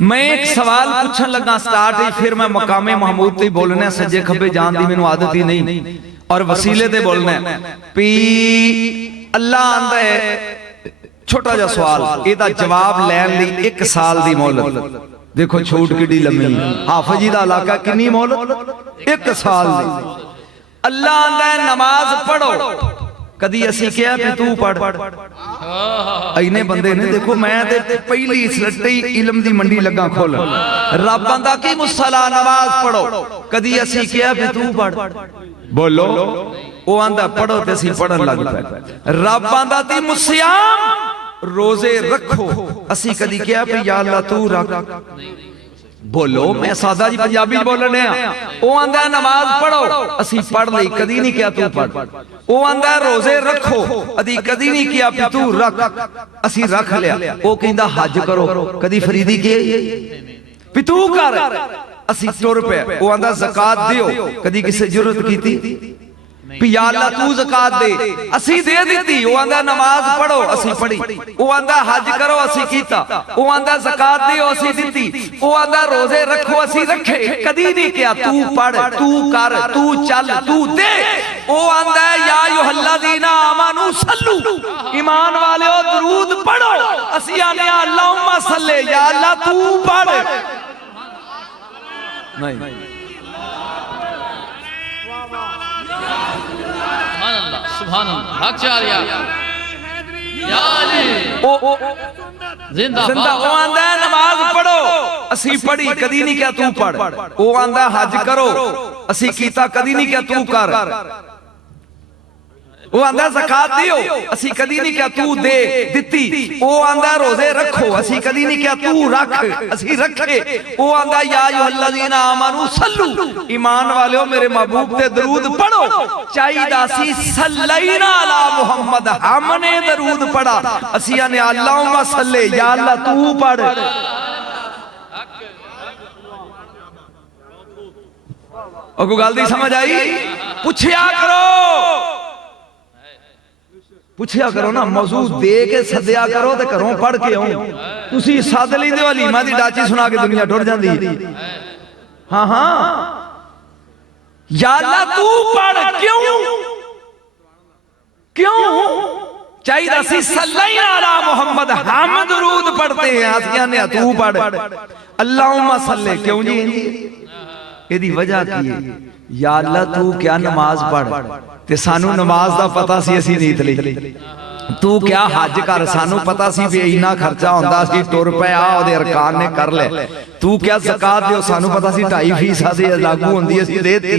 मैं एक सवाल पूछन लगा स्टार्ट ही, फिर मैं मकामे महमूद ते बोलना, सज्जे खब्बे जान दी मैनू आदत ही नहीं, और वसीले ते बोलना पी अल्लाह आंदा है। छोटा जा सवाल, एदा जवाब लैन लई 1 साल दी मोहलत। देखो छूट किड्डी लम्मी, हाफिज जी दा इलाका किन्नी मोहलत? 1 साल दी। अल्लाह आंदा है नमाज पढ़ो, कदी असी क्या भी तू पढ़? इन्ने बंदे ने, देखो मैं ते पहली सलट्टे इल्म दी मंडी लगा खोल। रब आंदा कि मुसला नमाज पढ़ो, कदी असी क्या भी तू पढ़? बोलो, वो आंदा पढ़ो ते असी पढ़न लग पे। रब आंदा ती मुस्याम रोजे रखो, असी कदी क्या भी या अल्लाह तू रख? बोलो, मैं सादा जी पंजाबी बोलने वो आंदा नमाज पढ़ो, असी पढ़ ली, कदी नहीं किया तू पढ़। वो आंदा रोजे रखो, अदी कदी नहीं किया भी तू रख, असी रख लिया। वो कहंदा हज करो, कदी फरीदी की भी तू कर, असी तुर पे। वो आंदा ज़कात दियो, कदी किसे जरूरत कीती भी या अल्लाह तू ज़कात दे, असी दे दी। वो आंदा नमाज पढ़ो, असी पढ़ी। वो आंदा हज करो, असी कीता। वो आंदा ज़कात दियो, असी दिती। वो आंदा रोजे रखो, असी रखे, कदी नहीं किया तू पढ़, तू कर, तू चल, तू दे। वो आंदा या अय्युहल्लज़ीना आमनू सल्लू, ईमान वालेओ दरूद पढ़ो, असी आने अल्लाहुम्मा सल्ले, या अल्लाह तू पढ़। नहीं सुभान अल्लाह, हक चालिया या अली जिंदा। वो आंदा है नमाज पढ़ो, असी पढ़ी, कदी नहीं क्या तू पढ़। वो आंदा हज करो, असी कीता, कदी नहीं क्या तू कर। वो आंदा ज़कात दियो, असी कदी नहीं क्या तू दे दिती। वो आंदा रोजे रखो, असी कदी नहीं क्या तू रख, असी रखे। वो आंदा या अय्युहल्लज़ीना आमनू सल्लू, ईमान वालेओ मेरे महबूब ते दरूद पढ़ो। चाहिदा सी सल्लैना अला मुहम्मद, हमने दरूद पढ़ा, असी आने अल्लाहुम्मा सल्ले, या अल्लाह तू पढ़। और कोई गल दी समझ आई? पूछया करो, पूछया करो ना, मौजू दे के सद्या करो ते घरों पढ़ के आओ। तुसी सद लैंदे हो, हलीमा दी डाची सुना के दुनिया टुर जांदी। हाँ हाँ, या अल्लाह तू पढ़, क्यों क्यों? चाहिए सी सल्लल्लाहु अला मुहम्मद, हम दरूद पढ़ते हैं, आसिया ने तू पढ़ अल्लाहुम्मा सल्ले, क्यों जी? एदी वजह की है, या अल्लाह तू क्या नमाज पढ़, ते सानू नमाज दा पता सी, असी नीत लई। तू क्या हज कर, सानू पता सी भी इन्ना खर्चा होंदा सी, तुर पे आ ओदे अरकान ने कर ले। तू क्या ज़कात दियो, सानू पता सी 2.5% लागू होंदी, असी देती।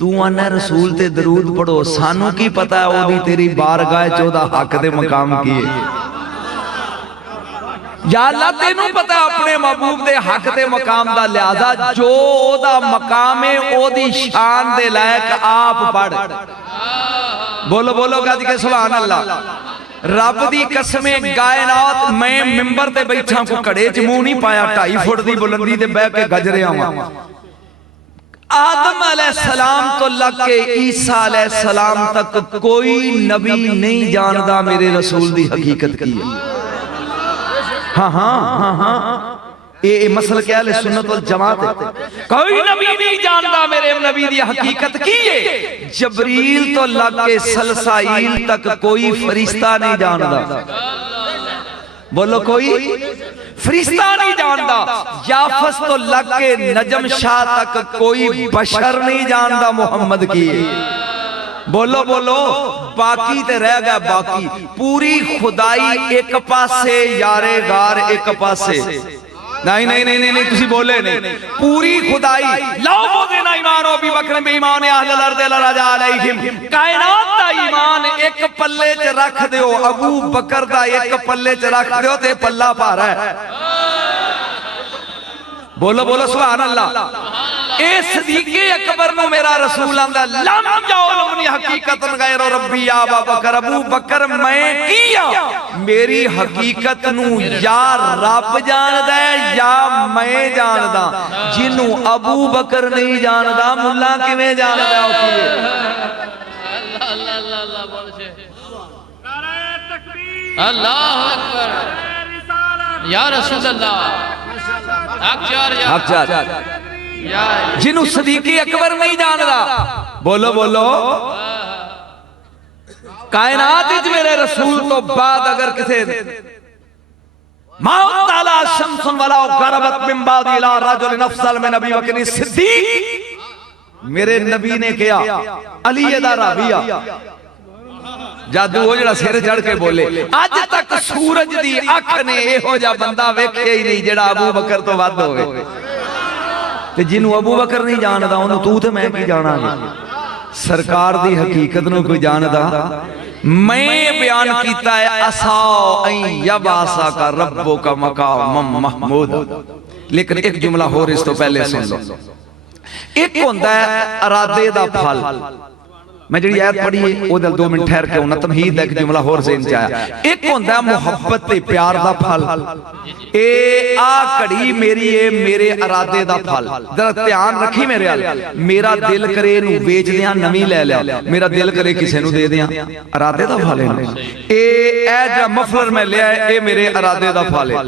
तू आना रसूल ते दरूद पढ़ो, सानू की पता है ओदी तेरी बारगाह च ओदा हक ते मकाम की है। या अल्लाह तेनू पता अपने महबूब दे हक ते मकाम दा, लिहाजा जो ओदा मकाम है ओदी शान दे लायक आप पढ़। बोलो बोलो गज के सुभान अल्लाह। रब दी कसमे कायनात, मैं मिंबर ते बैठा को घड़े च मुंह नहीं पाया, 2.5 फुट दी बुलंदी ते बह के गजरे आवां। आदम अलैहिस्सलाम तो लग के ईसा अलैहिस्सलाम तक कोई नबी नहीं जानदा मेरे रसूल दी हकीकत की है। हाँ हाँ हाँ हाँ, ये मसल क्या है, सुन्नत वल जमात है। कोई नबी नहीं जानता मेरे नबी दी हकीकत की है। जबरील तो लग के सलसाइल तक कोई फरिश्ता नहीं जानता। बोलो, कोई फरिश्ता नहीं जानता। याफस तो लग के नजम शाह तक कोई बशर नहीं जानता मोहम्मद की। बोलो बोलो, बाकी ते रह गया बाकी। पूरी खुदाई एक पासे, यारे गार एक पासे। नहीं नहीं नहीं नहीं, नहीं तुसी बोले नहीं। पूरी खुदाई लाओ देना ईमान अबू बकर बे ईमान अहल अर्द रजा अलैहिम, कायनात दा ईमान एक पल्ले च रख दियो, अबू बकर दा एक पल्ले च रख दियो ते पल्ला भारा है। बोलो बोलो सुभान अल्लाह। ए सदीके अकबर नु मेरा रसूल आंदा, लम जाओ हकीकतन गैर रब्बी या अबू बकर, अबू बकर मैं किया मेरी हकीकत नु या रब जानदा है या मैं जानदा। जिन्नू अबू बकर नहीं जानदा, मुल्ला किवें जानदा? अल्लाह अल्लाह अल्लाह बोल छे, नारे तकबीर, अल्लाहु अकबर, या रसूल अल्लाह। हक चारिया हक चार या जिन्हों सदीकी अकबर नहीं जानता बोलो बोलो कायनात विच मेरे रसूल तो बाद अगर किसे मौत ताला शम्सन वला गरबत मिन बादी इला रजुल अफसल में नबी बकर सिद्दीक मेरे नबी ने कहा अली दा राविया जादू वो जड़ा सिर चढ़ के बोले अज तक सूरज दी अख ने इहो जा बंदा वेखिया ही नहीं जेड़ा अबू बकर तो वध होवे ते जिन्हों अबू बकर नहीं जानदा ओनू तू ते मैं की जाना सरकार दी हकीकत नूं कोई जानदा मैं बयान कीता है असा यबासा का रब्बो का मकाम महमूद लेकिन एक जुमला होर इस तो पहले सुन लो एक होंदा है इरादे दा फल मैं जी आयत पढ़ी है 2 मिनट ठहर के उन्हें तमहीद एक जुमला होर ज़हन च आया एक होंदा है मुहब्बत ते प्यार दा फल ए आ घड़ी मेरी ए मेरे इरादे दा फल जरा ध्यान रखी मेरे अल मेरा दिल करे इनू बेच दियां नवी ले लिया मेरा दिल करे किसी नू दे दियां इरादे दा फल है ए जा मफलर मैं लिया ए मेरे इरादे दा फल है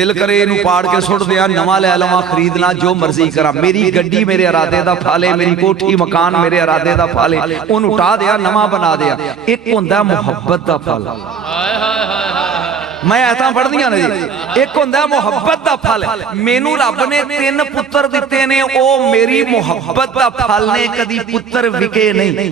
दिल करे इनू पाड़ के सुट दियां नवा ले लवां खरीदना जो मर्जी करा मेरी गड्डी मेरे इरादे दा फल है मेरी कोठी मकान मेरे इरादे दा फल है ओनू उठा दिया नवा बना दिया एक होंदा मुहब्बत दा फल मैं ऐसा पढ़ दियां ने जी एक होंदा मुहब्बत दा फल मेनू रब ने 3 पुत्र दिते ने ओ मेरी मुहब्बत दा फल ने कदी पुत्र विके नहीं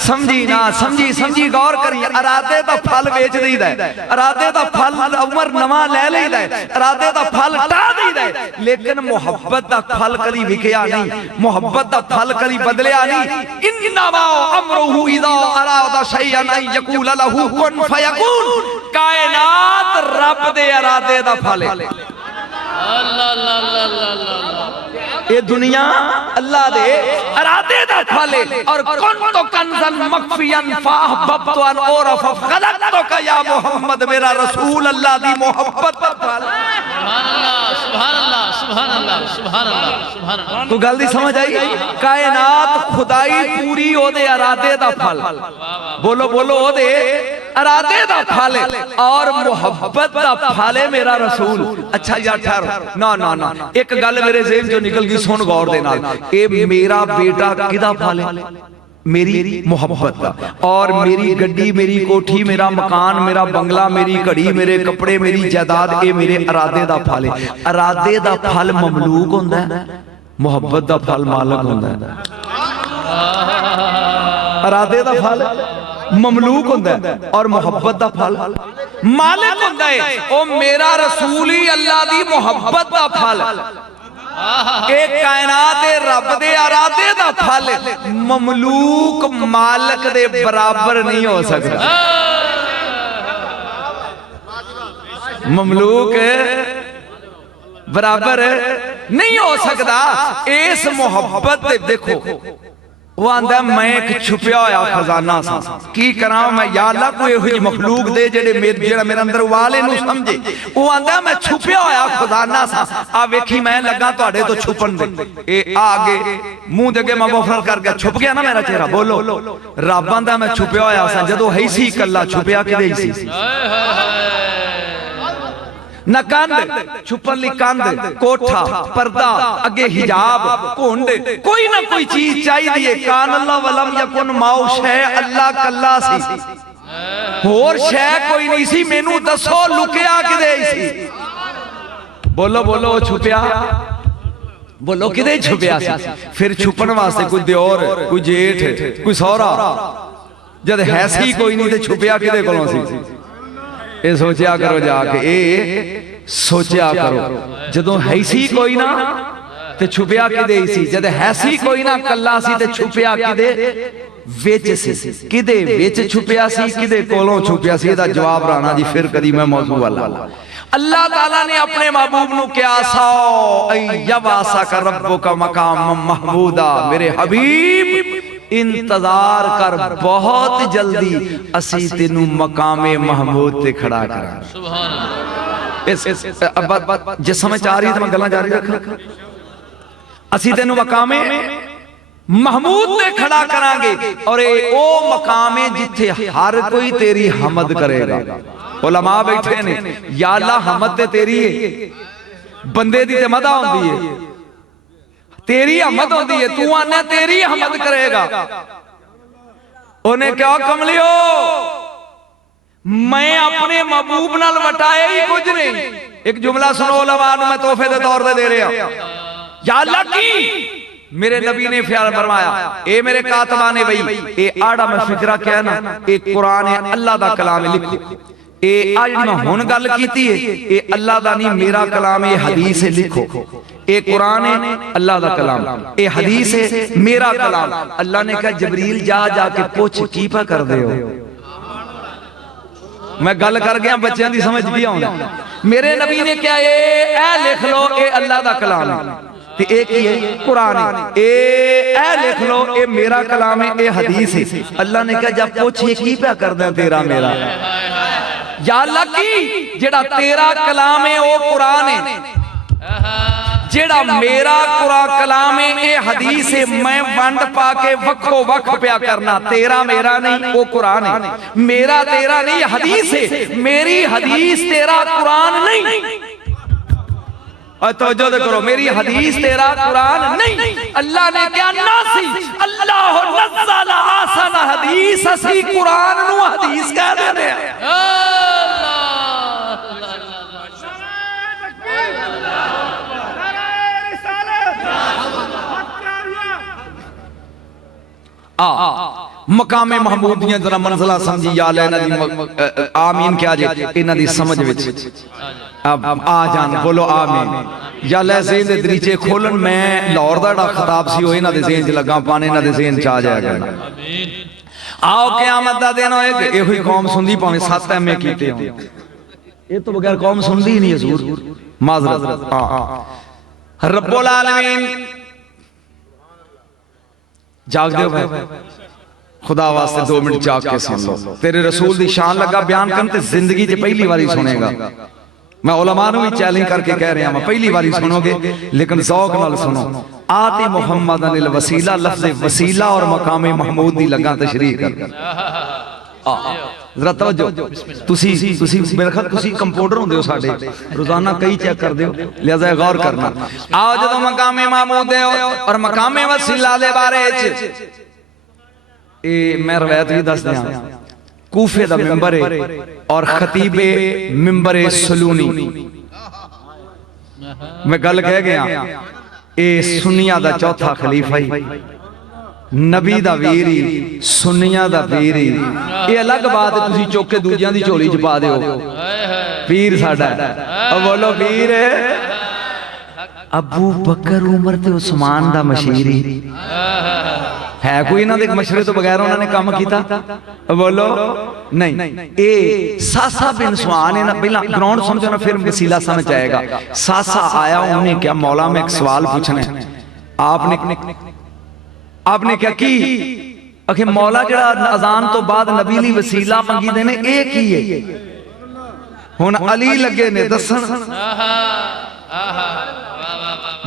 समझी ना समझी समझी गौर करी इरादे दा फल बेच दईदा है इरादे दा फल उमर नवा ले लईदा है इरादे दा फल टा दईदा है लेकिन मुहब्बत दा फल कदी विकया नहीं मुहब्बत दा फल कदी बदलिया नहीं इन्नमा अमरुहु इज़ा अरादा शैअन अन यकूल लहू कुन फयकून कायनात रब दे इरादे दा फल है अल्लाह अल्लाह अल्लाह ये दुनिया अल्लाह दे इरादे दा फल है और कुन तो कंजन मखफियन फाहबबतु अन औरफ खलक़तुका या मोहम्मद मेरा रसूल अल्लाह दी मोहब्बत दा फल सुभान अल्लाह सुभान अल्लाह सुभान अल्लाह सुभान अल्लाह तो गल दी समझ आई कायनात खुदाई पूरी ओदे इरादे दा फल बोलो बोलो ओदे इरादे दा फल है और मोहब्बत दा फल है मेरा रसूल अच्छा यार ठहरो ना ना ना एक गल मेरे ज़हन चों निकल गई सुन गौर दे नाल ए मेरा बेटा किदा फल है मेरी मोहब्बत का और मेरी गड्डी मेरी कोठी मेरा मकान मेरा बंगला मेरी घड़ी मेरे कपड़े मेरी जायदाद ये मेरे इरादे दा फल है इरादे दा फल ममलूक होंदा है मोहब्बत दा फल मालक होंदा है इरादे दा फल ममलूक होंदा है और मोहब्बत दा फल मालिक होंदा है ओ मेरा रसूल ही अल्लाह दी मोहब्बत दा फल एक कायनात रब दे इरादे दा फल ममलूक मालिक दे बराबर नहीं हो सकता ममलूक बराबर नहीं हो सकता इस मोहब्बत देखो वो आंदा मैं एक छुपिया होया खजाना सा की करा मैं या अल्लाह कोई इहो जी मखलूक दे जेड़े मेरे अंदर वाले नु समझे वो आंदा मैं छुपिया होया खजाना सा आ वेखी मैं लगा तुहाडे तो छुपन दे ए आगे मुंह दे अगे मैं मुफरल कर गया छुप गया ना मेरा चेहरा बोलो रब आंदा मैं छुपिया होया सा जदों है सी कल्ला छुपिया किदे सी न कंध छुपन ली कंध कोठा पर्दा अगे हिजाब घुंड कोई ना कोई चीज चाहिए कान अल्लाह वलम यकुन माओ शै अल्लाह कल्ला सी होर शै कोई नहीं सी मेनू दसो लुकिया किदे सी बोलो बोलो छुपिया बोलो किदे छुपिया सी फिर छुपन वास्ते कोई दियोर कोई जेठ कोई सौरा जद है सी कोई नहीं ते छुपिया किदे कोलों सी ये सोचा करो जाके ए सोचा करो जदों है सी कोई ना ते छुपिया किदे सी जद है सी कोई ना कल्ला सी ते छुपिया किदे विच सी किदे विच छुपिया सी किदे कोलों छुपिया सी दा जवाब राणा जी फिर कदी मैं मौजू वाला अल्लाह ताला ने अपने महबूब नु क्या साओ यवासा का रब्बो का मकाम महमूदा मेरे हबीब इंतजार कर बहुत जल्दी असी तेनू मकामे महमूद ते खड़ा करांगे सुभान अल्लाह जिस समय आ रही है तो मैं गल्लां जारी रख असी तेनू मकामे महमूद ते खड़ा करांगे और ओ मकाम है जिथे हर कोई तेरी हमद करेगा उलमा बैठे ने या अल्लाह हमद ते तेरी है बंदे दी ते मदा होंदी है, तेरी अहमद होंदी है, तू आना तेरी अहमद करेगा। उन्हें क्या कमलियो मैं अपने महबूब नाल वटाए ही कुछ नहीं। एक जुमला सुनो उलमा नूं मैं तोहफे दे तौर ते दे रहा, या अल्लाह की मेरे नबी ने ख्याल फरमाया, ए मेरे कातबा ने बई ए आड़ा मैं फिक्रा क्या ना, ए कुरान है अल्लाह दा कलाम है, लिखो ए आज मैं हुण गल कीती है ए अल्लाह दा नहीं मेरा कलाम है, हदीस है, लिखो ए कुरान है अल्लाह दा कलाम, ए हदीस है मेरा कलाम। अल्लाह ने कहा जबरील जा जाके पूछ की पा कर दे हो। मैं गल कर गया बच्चों की समझ भी आउंदी, मेरे नबी ने क्या ए लिख लो ए अल्लाह दा कलाम है, ते एक ही है कुरान है, ए लिख लो ए मेरा कलाम है, ए हदीस है। अल्लाह ने कहा जब पूछिए की पा करदा तेरा मेरा, या अल्लाह की जेड़ा तेरा कलाम है वो कुरान है, जेड़ा मेरा कुरान कलाम है ये हदीस है, मैं वंड पाके वखो वख पिया करना, तेरा मेरा नहीं वो कुरान है, मेरा तेरा नहीं हदीस है, मेरी हदीस तेरा कुरान नहीं। तो जो करो मेरी हदीस तेरा कुरान नहीं। अल्लाह ने क्या नासी अल्लाह नज़्ज़ल आसन हदीस, असी कुरान नू हदीस कह देने मकामे महमूद दियां जरा मंजिला समझी या ले इन्हां दी आमीन क्या जे इन्हां दी समझ विच अब आ जान बोलो आमीन। या ले ज़हन दे दरीचे खोलन, मैं लाहौर दा खिताब सी ओ इन्हां दे ज़हन च लगा पाने, इन्हां दे ज़हन च आ जाएगा। आओ क़यामत दा दिन होएगा, इहो ही कौम सुनदी भावें 7 एमए कीते होण, ए तो बगैर कौम सुनदी ही नहीं हजूर माज़रत। रब्बुल आलमीन जाग दे भाई खुदा वास्ते 2 मिनट जाग के सुन लो, तेरे रसूल दी शान लगा बयान करन ते जिंदगी च पहली बारी सुनेगा। मैं उलमा नूं भी चैलेंज करके कह रहा हूं पहली बारी सुनोगे लेकिन ज़ौक़ नाल सुनो। आते मुहम्मदन अल वसीला, लफ्ज़ वसीला और मकामे महमूद दी लगा तशरीह कर। जरा तवज्जो, तुसी मेरे ख्याल तुसी कंप्यूटर होंदे हो साडे, रोजाना कई चेक करदे हो, लिहाजा गौर करना। आओ जदों मकामे महमूद और मकामे वसीला दे बारे च ए मैं रवायत भी दस दियां, कूफे दा मिंबर है और खतीबे मिंबर सलूनी, मैं गल कह गया ए सुन्नियां दा चौथा खलीफा ही, नबी दा वीर ही, सुन्नियां दा पीर ही। ये अलग बात है तुसी चुक के दूजियां दी झोली च पा दिओ पीर साडा, अब बोलो पीर अबू बकर उमर ते उस्मान दा मशीरी है, कोई इन्हां दे मशवरे तो बगैर उन्होंने काम किया? बोलो नहीं। ए सासा बिन सुहान है ना, पहला ग्राउंड समझो ना फिर वसीला समझ आएगा। सासा आया, उन्हें क्या मौला में एक सवाल पूछना है, आपने क्या की? आखे मौला जड़ा अजान तो बाद नबी ली वसीला मंगी देने ए की है? हुन अली लगे ने दसन,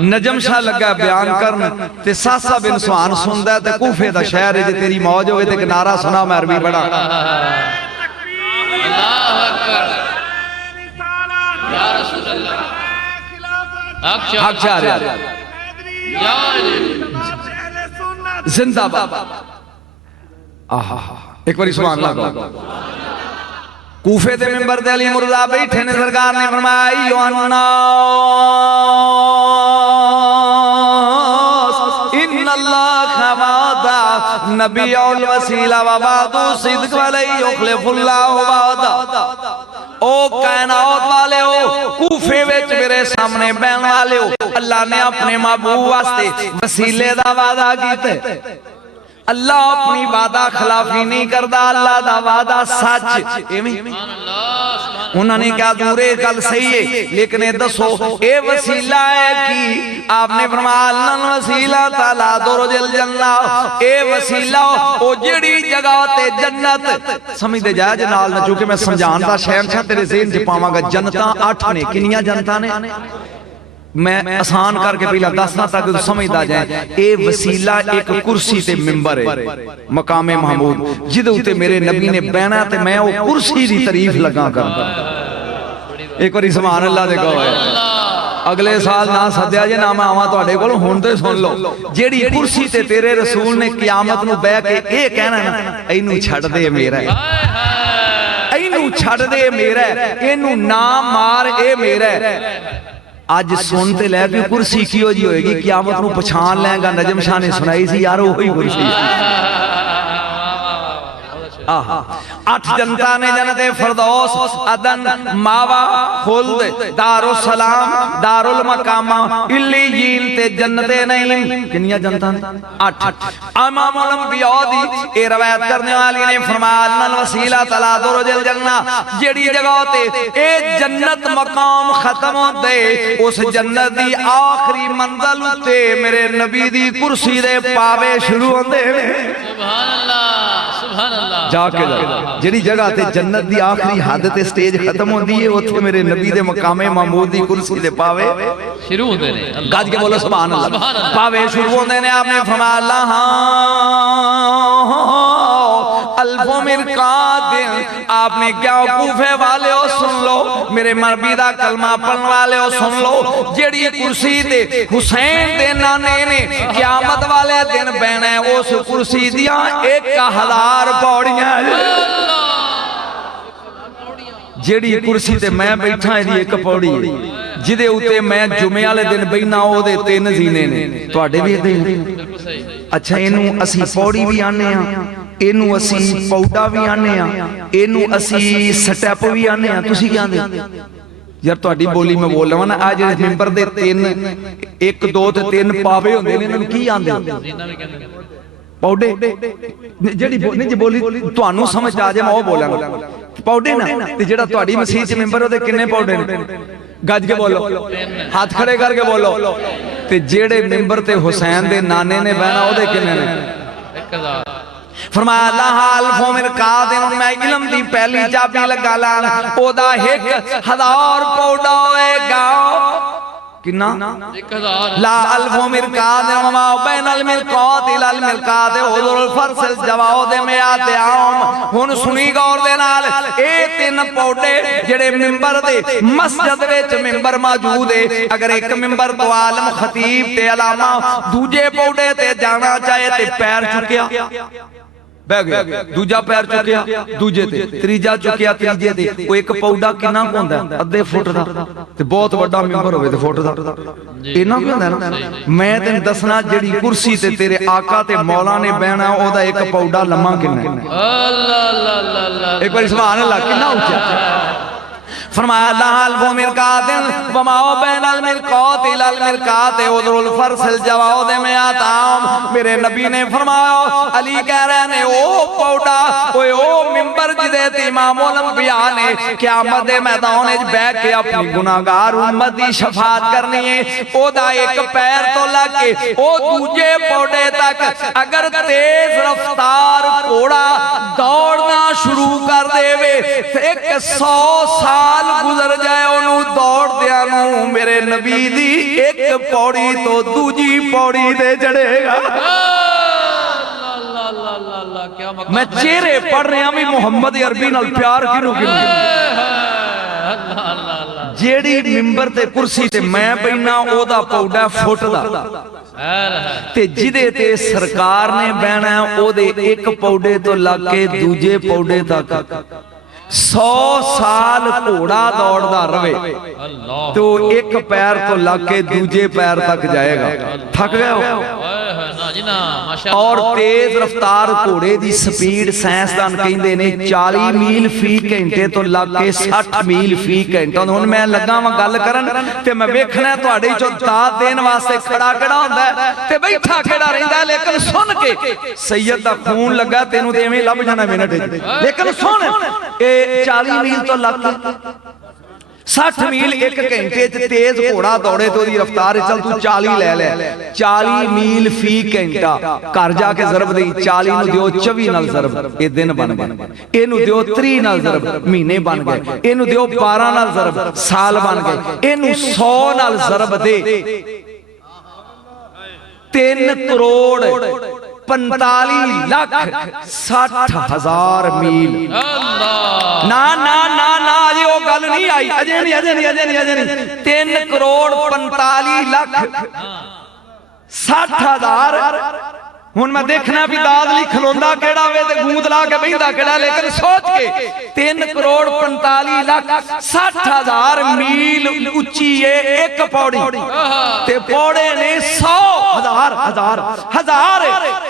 नजम शाह लगा बयान करन ते सासा बिन सुहान सुनदा ते कूफे दा शहर है, जे तेरी मौज होवे ते एक नारा सुना मैं अरबी पढ़ा। अल्लाहु अकबर या रसूल अल्लाह हक शाह या जिंदाबाद। आहा एक बारी सुभान अल्लाह। कूफे दे मिंबर ते अली मुर्दा बैठे ने, सरकार ने फरमाया योहन्ना इन्नल्लाह खवादा नबी और वसीला व बादु सिद्क वलै युखलिफुल्लाहु वादा। ओ कायनात वाले हो, कूफे विच मेरे सामने बैठने वाले हो, अल्लाह ने अपने महबूब वास्ते वसीले दा वादा कीता। अल्लाह अपनी वादा खिलाफी नहीं करता, अल्लाह दा वादा सच। उन्होंने क्या दूरे गल सही है, लेकिन ये दसो ये वसीला है कि आपने फरमाया वसीला ताला दुरुल जन्ना, ये वसीला ओ जेड़ी जगह ते जन्नत समझदे जा जनाल ना, क्योंकि मैं समझान दा शहनशाह तेरे ज़हन च पावांगा। जन्नतां 8 ने, कितनियां जन्नतां ने? मैं आसान करके पहला दसना ताकि समझदा जाए। ए वसीला एक कुर्सी ते मिंबर है, मकामे महमूद जिदे उते मेरे नबी ने बैठना ते मैं वो कुर्सी दी तारीफ लगा करदा। एक बारी सुभान अल्लाह दे कहो। अगले साल ना सद्या जे ना मैं आवां तुहाडे कोल हुण ते सुन लो जेड़ी कुर्सी ते तेरे रसूल ने कियामत नूं बैठ के ये कहना ना इनू छड्ड दे मेरा इनू छड्ड दे मेरा इनू ना मार ए मेरा अज सुन ते लै भी कुर्सी किहो जी होएगी कियामत नूं पछाण लैंगा नजम शाह ने सुनाई सी यार ओही कुर्सी अठ जनता ने जन्नते फिरदौस अदन मावा खुल्द दारुल सलाम दारुल मकामा इल्लीयीन ते जन्नते नईम कितनी जनता ने अठ इमामुल अंबिया दी ए रवायत करने वाली ने फरमाया अल वसीला तला दुरुल जन्ना जेड़ी जगह ते ए जन्नत मकाम खत्म होंदे उस जन्नत दी आखिरी मंजिल उते मेरे नबी दी कुर्सी दे पावे शुरू होंदे ने सुभान अल्लाह सुभान अल्लाह जाके जेड़ी जगह ते जन्नत दी आखिरी हद ते स्टेज खत्म होंदी है उत्थे मेरे नबी दे मकामे महमूद दी कुर्सी दे पावे शुरू होंदे ने गज के बोलो सुभान अल्लाह पावे शुरू होंदे ने आपने फरमाया अल्लाह अल्फो मिरकात आपने क्या कूफे वाले हो सुन लो मेरे नबी दा कलमा पढ़न वाले हो सुन लो जेड़ी कुर्सी ते हुसैन दे नाने ने क़यामत वाले दिन बहना है उस कुर्सी दियां 1000 पौड़ियां जेड़ी कुर्सी ते मैं बैठा इहदी एक पौड़ी जिदे उत्ते मैं जुमे वाले दिन बैठना ओदे 3 जीने ने तुहाडे भी इदां ही अच्छा इनू असी पौड़ी भी आने आ इनू असी पौड़ा भी आने आ इनू असी स्टैप भी आने आ तुसी क्या आंदे यार तुहाडी बोली मैं बोल लवां ना आ जेड़े मिंबर दे 3 1 2 ते 3 पावे हुंदे ने इन्हां नूं की आंदे पौड़े जेड़ी नहीं बोली तुहानू समझ आ जाए मैं वो बोलांगा पौड़े ना ते जेड़ा तुहाडी मसीह च मेंबर ओदे किन्ने पौड़े ने गज के बोलो हाथ खड़े करके बोलो ते जेड़े मेंबर ते हुसैन दे नाने ने बहना ओदे किन्ने ने 1000 फरमाया अल्लाह अल्फो मिरकात मैं इल्म दी पहली चाबी लगा ला ओदा 1000 पौड़ा होएगा किन्ना 1000 ला अल्फो मिरकात वमा बैनल मिरकात इलल मिरकात हुजुरुल फरसल जवाद में आते आम हुन सुनी गौर दे नाल ए 3 पौड़े जेड़े मिंबर दे मस्जिद विच मिंबर मौजूद है अगर एक मिंबर तो आलम खतीब ते अलामा दूजे पौड़े ते जाना चाहे ते पैर चुकिया बह गया दूजा पैर चुकिया दूजे ते तीजा चुकिया तीजे ते कोई एक पौड़ा कितना होंदा अद्धे फुट दा ते बहुत बड़ा मेंबर होवे ते फुट दा इना की होंदा ना मैं तैनूं दसना जेड़ी कुर्सी ते तेरे आका ते मौला ने बहना ओदा एक पौड़ा लम्मा किन्ना अल्लाह अल्लाह अल्लाह एक बार सुभान अल्लाह किन्ना ऊंचा फरमाया अल्लाह अल्फो मिरकात वमा बैनल मिरकात इलल मिरकात उदरुल फरसल जवाद में आताम मेरे नबी ने फरमाया अली कह रहे ने ओ पौड़ा ओए ओ मिंबर जिदे ते इमामुल अंबिया ने क़यामत दे मैदान विच बैठ के अपनी गुनाहगार उम्मत दी शफाअत करनी है ओदा एक पैर तो लग के ओ दूजे पौड़े तक अगर तेज रफ्तार घोड़ा दौड़ना शुरू कर देवे 100 साल गुजर जाए ओनू दौड़दियां नू मेरे नबी दी एक पौड़ी तो दूजी पौड़ी ते चढ़ेगा मैं चेहरे पढ़ रहा भी मुहम्मद अरबी नाल प्यार किनू जेड़ी मिंबर ते कुर्सी ते मैं बैठना ओदा पौड़ा फुट दा ते जिदे ते सरकार ने बहना ओदे एक पौड़े तो लाके दूजे पौड़े तक 100 साल घोड़ा दौड़दा रहे तो एक पैर तो लाके दूजे पैर तक जाएगा थक गए हो और तेज रफ्तार घोड़े दी स्पीड साइंसदान कहंदे ने 40 मील फी घंटे तो लाके 60 मील फी घंटा हुण मैं लगा वां गल करन ते मैं वेखना तुहाडे चों दात देण वास्ते खड़ा किहड़ा हुंदा है ते बैठा किहड़ा रहिंदा लेकिन सुन के सैयद दा खून लगा तेनू ते एवें लभ जाना मिनट लेकिन सुन ए 40 मील तो लाके 60 मील एक घंटे च तेज घोड़ा दौड़े तो दी रफ्तार चल तू 40 ले ले 40 मील फी घंटा घर जाके ज़रब दे 40 नु दियो 24 नाल ज़रब ए दिन बन गए एनु दियो 3 नाल ज़रब महीने बन गए एनु दियो 12 नाल ज़रब साल बन गए एनु 100 नाल ज़रब दे 3 करोड़ 45,60,000 मील। अल्लाह ना ना ना ना अजे वो गल नहीं आई, अजे नहीं अजे नहीं अजे नहीं अजे नहीं 3,45,60,000। हुण मैं देखना भी दाद लई खलोंदा केड़ा वे ते गूंद ला के बहिंदा केड़ा, लेकिन सोच के 3,45,60,000 मील उच्ची है एक पौड़ी ते पौड़े ने 100,000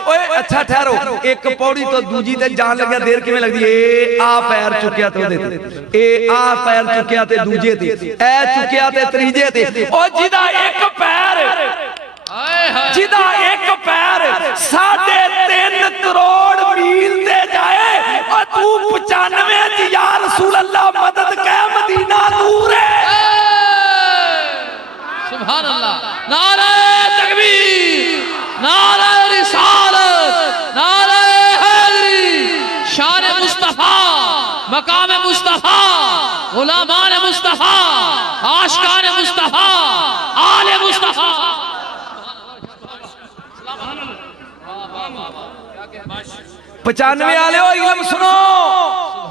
ओए अच्छा ठहरो, एक पौड़ी तो दूजी ते जान लगा देर किवें लगदी ए आ पैर चुकिया ते ओदे ते ए आ पैर चुकिया ते दूजे ते ए चुकिया ते त्रीजे ते ओ जिदा एक पैर जिदा एक पैर 3.5 करोड़ मील दे जाए और तू 95 या रसूल अल्लाह मदद कै मदीना दूर है। सुभान अल्लाह, नारे तकबीर, नारे रिसालत, नारे हैदरी, शान मुस्तफा, मकाम मुस्तफा, गुलामान मुस्तफा, आशिकान मुस्तफा, आले मुस्तफा। 95 वाले इल्म सुनो,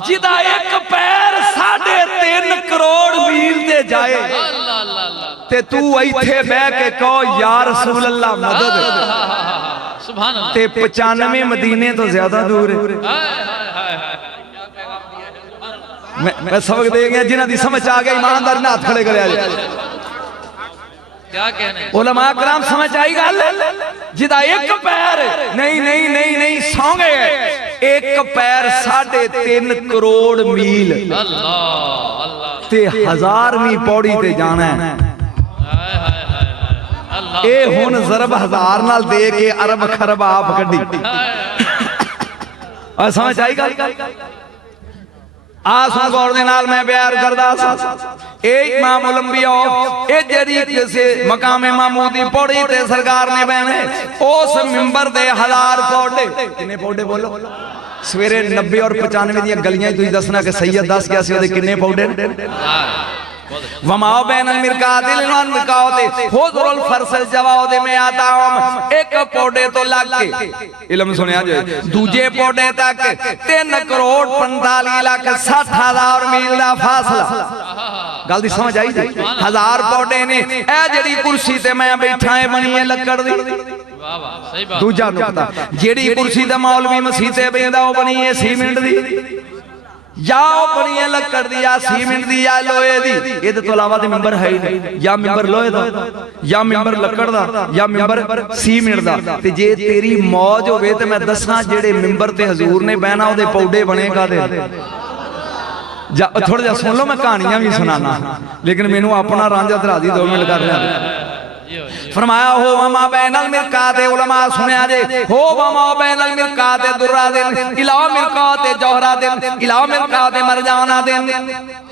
जिदा एक पैर 3.5 करोड़ मील दे जाए ते तू इथे बह के कहो या रसूल अल्लाह मदद, सुभान अल्लाह, ते 95 मदीने तो ज्यादा दूर है। मैं सबक दे गया, जिन्हां दी समझ आ गई ईमानदार ने हाथ खड़े करे। क्या कहने उलमा कराम समझ आई गल, जिदा एक पैर नहीं नहीं नहीं नहीं सौ गए एक पैर 3.5 करोड़ मील अल्लाह अल्लाह ते 1000वीं पौड़ी ते जाना है। अल्लाह ए हुन ज़रब 1000 नाल दे के अरब खरब आप कड्डी। और समझ आई गल, आसू गौर दे नाल मैं प्यार करदा सा। ए इमाम उलंबिया ए जेड़ी किसे मकामे महमूदी पौड़ी ते सरकार ने बहने उस मिंबर दे 1000 पौड़े, कितने पौड़े बोलो सवेरे 90 और 95 दी गलियां तुसी दसना कि सैयद दस गया सी ओदे कितने पौड़े। वमाओ बैनल मिरकातिल वन मिरकाते हुजुरुल फरसल जवाद में आता हूं एक पौड़े तो लग के इल्म सुनिया जो दूजे पौड़े तक 3 करोड़ 45,60,000 मील दा फासला। गल दी समझ आई जी? 1000 पौड़े ने ए जेड़ी कुर्सी ते मैं बैठा है बनी है लकड़ दी। वाह वाह सही बात। दूजा नुकता जेड़ी कुर्सी ते मौलवी मसीह ते बैठदा ओ बनी है सीमेंट दी, जाओ बनी है लकड़ दी या सीमेंट दी या लोहे दी। ये तो अलावा ते मिंबर है ही नहीं, या मिंबर लोहे दा या मिंबर लकड़ दा या मिंबर सीमेंट दा। ते जे तेरी मौज होवे ते मैं दसां जेड़े मिंबर ते हजूर ने बहना ओदे पौड़े बनेगा दे जा। थोड़ा जा सुन लो, मैं कहानियां भी सुनाना, लेकिन मैनू अपना रांझा धरा दी 2 मिनट कर रहा। फरमाया हो वमा बैनल मिरकाते उलमा सुनिया जे हो वमा बैनल मिरकाते दुर्रा दिन इला मिरकाते जोहरा दिन इला मिरकाते मरजाना दिन।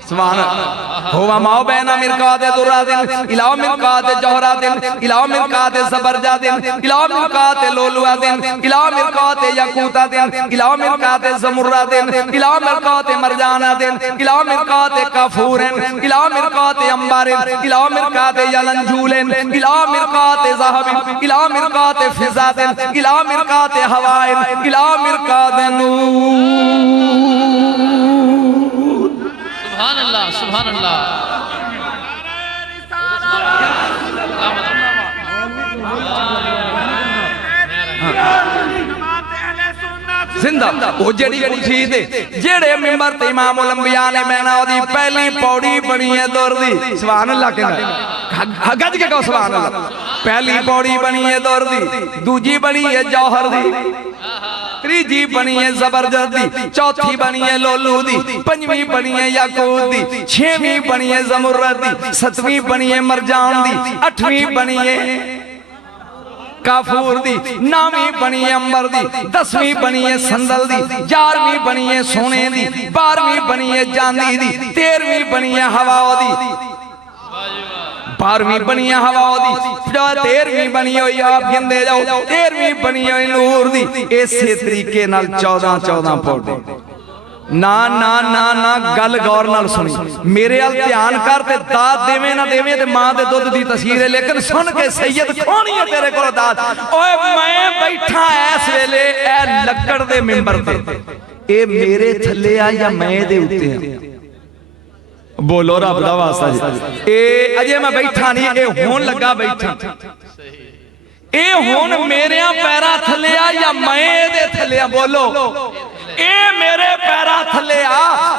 सुभान अल्लाह। हो वमा बैनल मिरकाते दुर्रा दिन इला मिरकाते जोहरा दिन इला मिरकाते सबरजा दिन इला मिरकाते लोलुआ दिन इला मिरकाते याकूता दिन इला मिरकाते जमुर्रा दिन इला मिरकाते मरजाना दिन इला मिरकाते काफूरन इला मिरकाते अंबारिन इला मिरकाते यलंजूलन इला मिरकाते ज़हबिन इला मिरकाते फिज़ातिन इला मिरकाते हवाइन इला मिरकाते नूर। सुभान अल्लाह सुभान अल्लाह। जिंदा वो जेड़ी कुर्सी ते जेड़े मिंबर ते इमाम उलंबिया ने बहना ओदी पहली पौड़ी बनी है दौर दी। सुभान अल्लाह के गज के कहो सुभान अल्लाह। पहली पौड़ी बनी है दौर दी, दूजी बनी है जौहर दी, तीजी बनी है जबरदस्त दी, चौथी बनी है लोलू दी, पंजवीं बनी है याकूत दी, 6वीं बनी है जमुर्रत दी, 7वीं बनी है मरजान दी, 8वीं बनी है काफूर दी, 9वीं बनी है अंबर दी, 10वीं बनी है संदल दी, 11वीं बनी है सोने दी, 12वीं बनी है चांदी दी, 13वीं बनी है हवाओ दी, 12वीं बनी है हवाओ दी, 13वीं बनी हुई आप गिनते जाओ, 13वीं बनी हुई नूर दी। इसे तरीके नाल 14 पौड़े ना ना ना ना गल गौर नाल सुनी, मेरे अल ध्यान कर ते दात देवे ना देवे ते मां दे दुध दी तस्वीर है, लेकिन सुन के सैयद खोनी है तेरे को दात। ओए मैं बैठा इस वेले ए लकड़ दे मिंबर ते, ए मेरे थल्ले आ या मैं दे उत्ते आ? बोलो रब दा वास्ता जी। ए अजे मैं बैठा नहीं, ए हुण लगा बैठा, ए हुण मेरे पैरां थल्ले आ या मैं दे थल्ले आ? बोलो ए मेरे पैरा थले आ।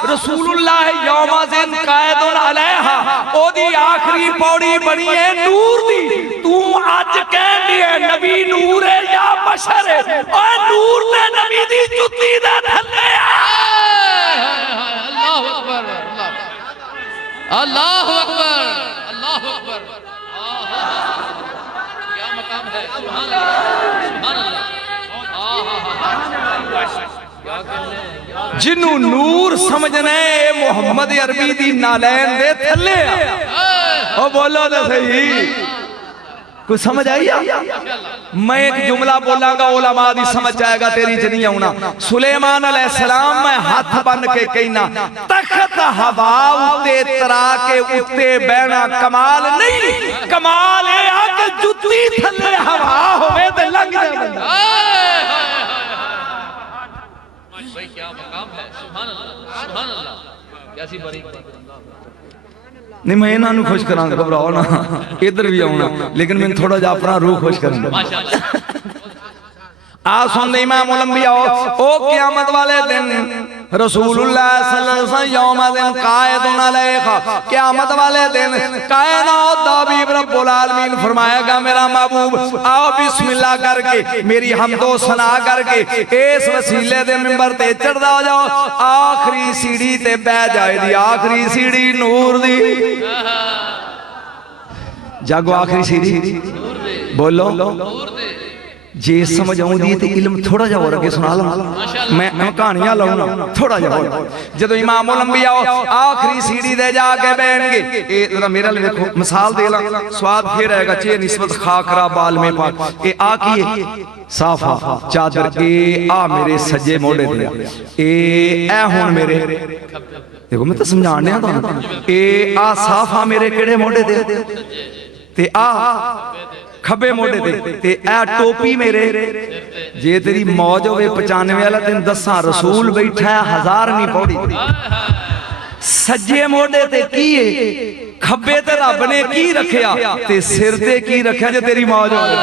रसूलुल्लाह यौमज़िन कायदुन अलैहा, ओदी आखिरी पौड़ी बनी है नूर दी। तू अज कहंदी है नबी नूर है या बशर है? ओए नूर ते नबी दी जुत्ती दे थले आ। अल्लाहु अकबर, अल्लाहु अकबर, अल्लाहु अकबर। क्या मकाम है, सुभान अल्लाह, सुभान अल्लाह। जिन्नू नूर समझना है मोहम्मद अरबी दी नालैन दे थले आ। ओ बोलो तो सही, कुछ समझ आई? मैं एक जुमला बोलांगा उलमा दी समझ आएगा, तेरी च नहीं आउना। सुलेमान अलैहिस्सलाम मैं हाथ बन के कहना, तख्त हवा उत्ते तरा के उत्ते बैठना कमाल नहीं, कमाल ए आ के जुत्ती थले हवा होवे ते लंघ जाए बंदा। भाई क्या मकाम है, सुभान अल्लाह, सुभान अल्लाह। कैसी बारीक बात। नहीं मैं इन्हों खुश करा, घबराओ ना, इधर भी आना, लेकिन मैं थोड़ा जा अपना रूह खुश करूंगा। माशाअल्लाह। आ सुन इमाम उलंबिया, ओ क़यामत वाले दिन रसूलुल्लाह सल्लल्लाहु अलैहि वसल्लम यौमज़िन कायदुन अलैहा, क़यामत वाले दिन कायनात दा हबीब रब्बुल आलमीन फरमाएगा मेरा महबूब आओ बिस्मिल्लाह करके मेरी हमदो सना करके इस वसीले दे मिंबर ते चढ़दा हो जाओ, आखिरी सीढ़ी ते बह जाए दी, आखिरी सीढ़ी नूर दी। जागो आखिरी सीढ़ी बोलो, जे समझ आउंदी ते इल्म थोड़ा जा और अगे सुना ला, मैं कहानियां लाऊंगा थोड़ा जा और। जदों इमाम उलंबिया आखिरी सीढ़ी दे जाके बैठणगे, ए जरा मेरे लिए देखो मिसाल दे ला, स्वाद फिर आएगा। चे निस्बत खाकरा बाल में पाक, ए आ की है साफा चादर, ए आ मेरे सज्जे मोड़े दे, ए हुन मेरे देखो मैं तो समझाने तो, ए आ साफा मेरे केड़े मोड़े दे ते आ खब्बे मोड़े ते ए टोपी मेरे। जे तेरी मौज होवे 95 वाला दिन दसा रसूल बैठा है 1000 नहीं पौड़ी, सज्जे मोड़े ते की है, खब्बे ते रब ने की रखया ते सिर ते की रखया जे तेरी मौज होवे।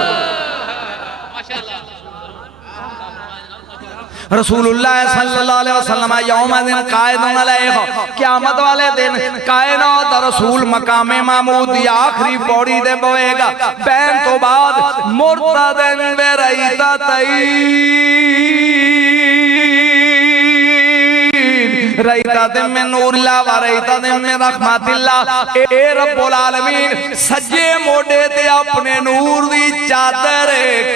रसूलुल्लाह सल्लल्लाहु अलैहि वसल्लम यौमज़िन कायदुन अलैहा, क़यामत वाले दिन कायनात दा रसूल मकामे महमूद दी आखिरी पौड़ी दे बोएगा। बैन तो बाद मुर्तदन वे रईता रईता दे में नूरिल्लाह व रईता दे में रहमतिल्लाह। ए रब्बुल आलमीन सज्जे मोड़े ते अपने नूर दी चादर,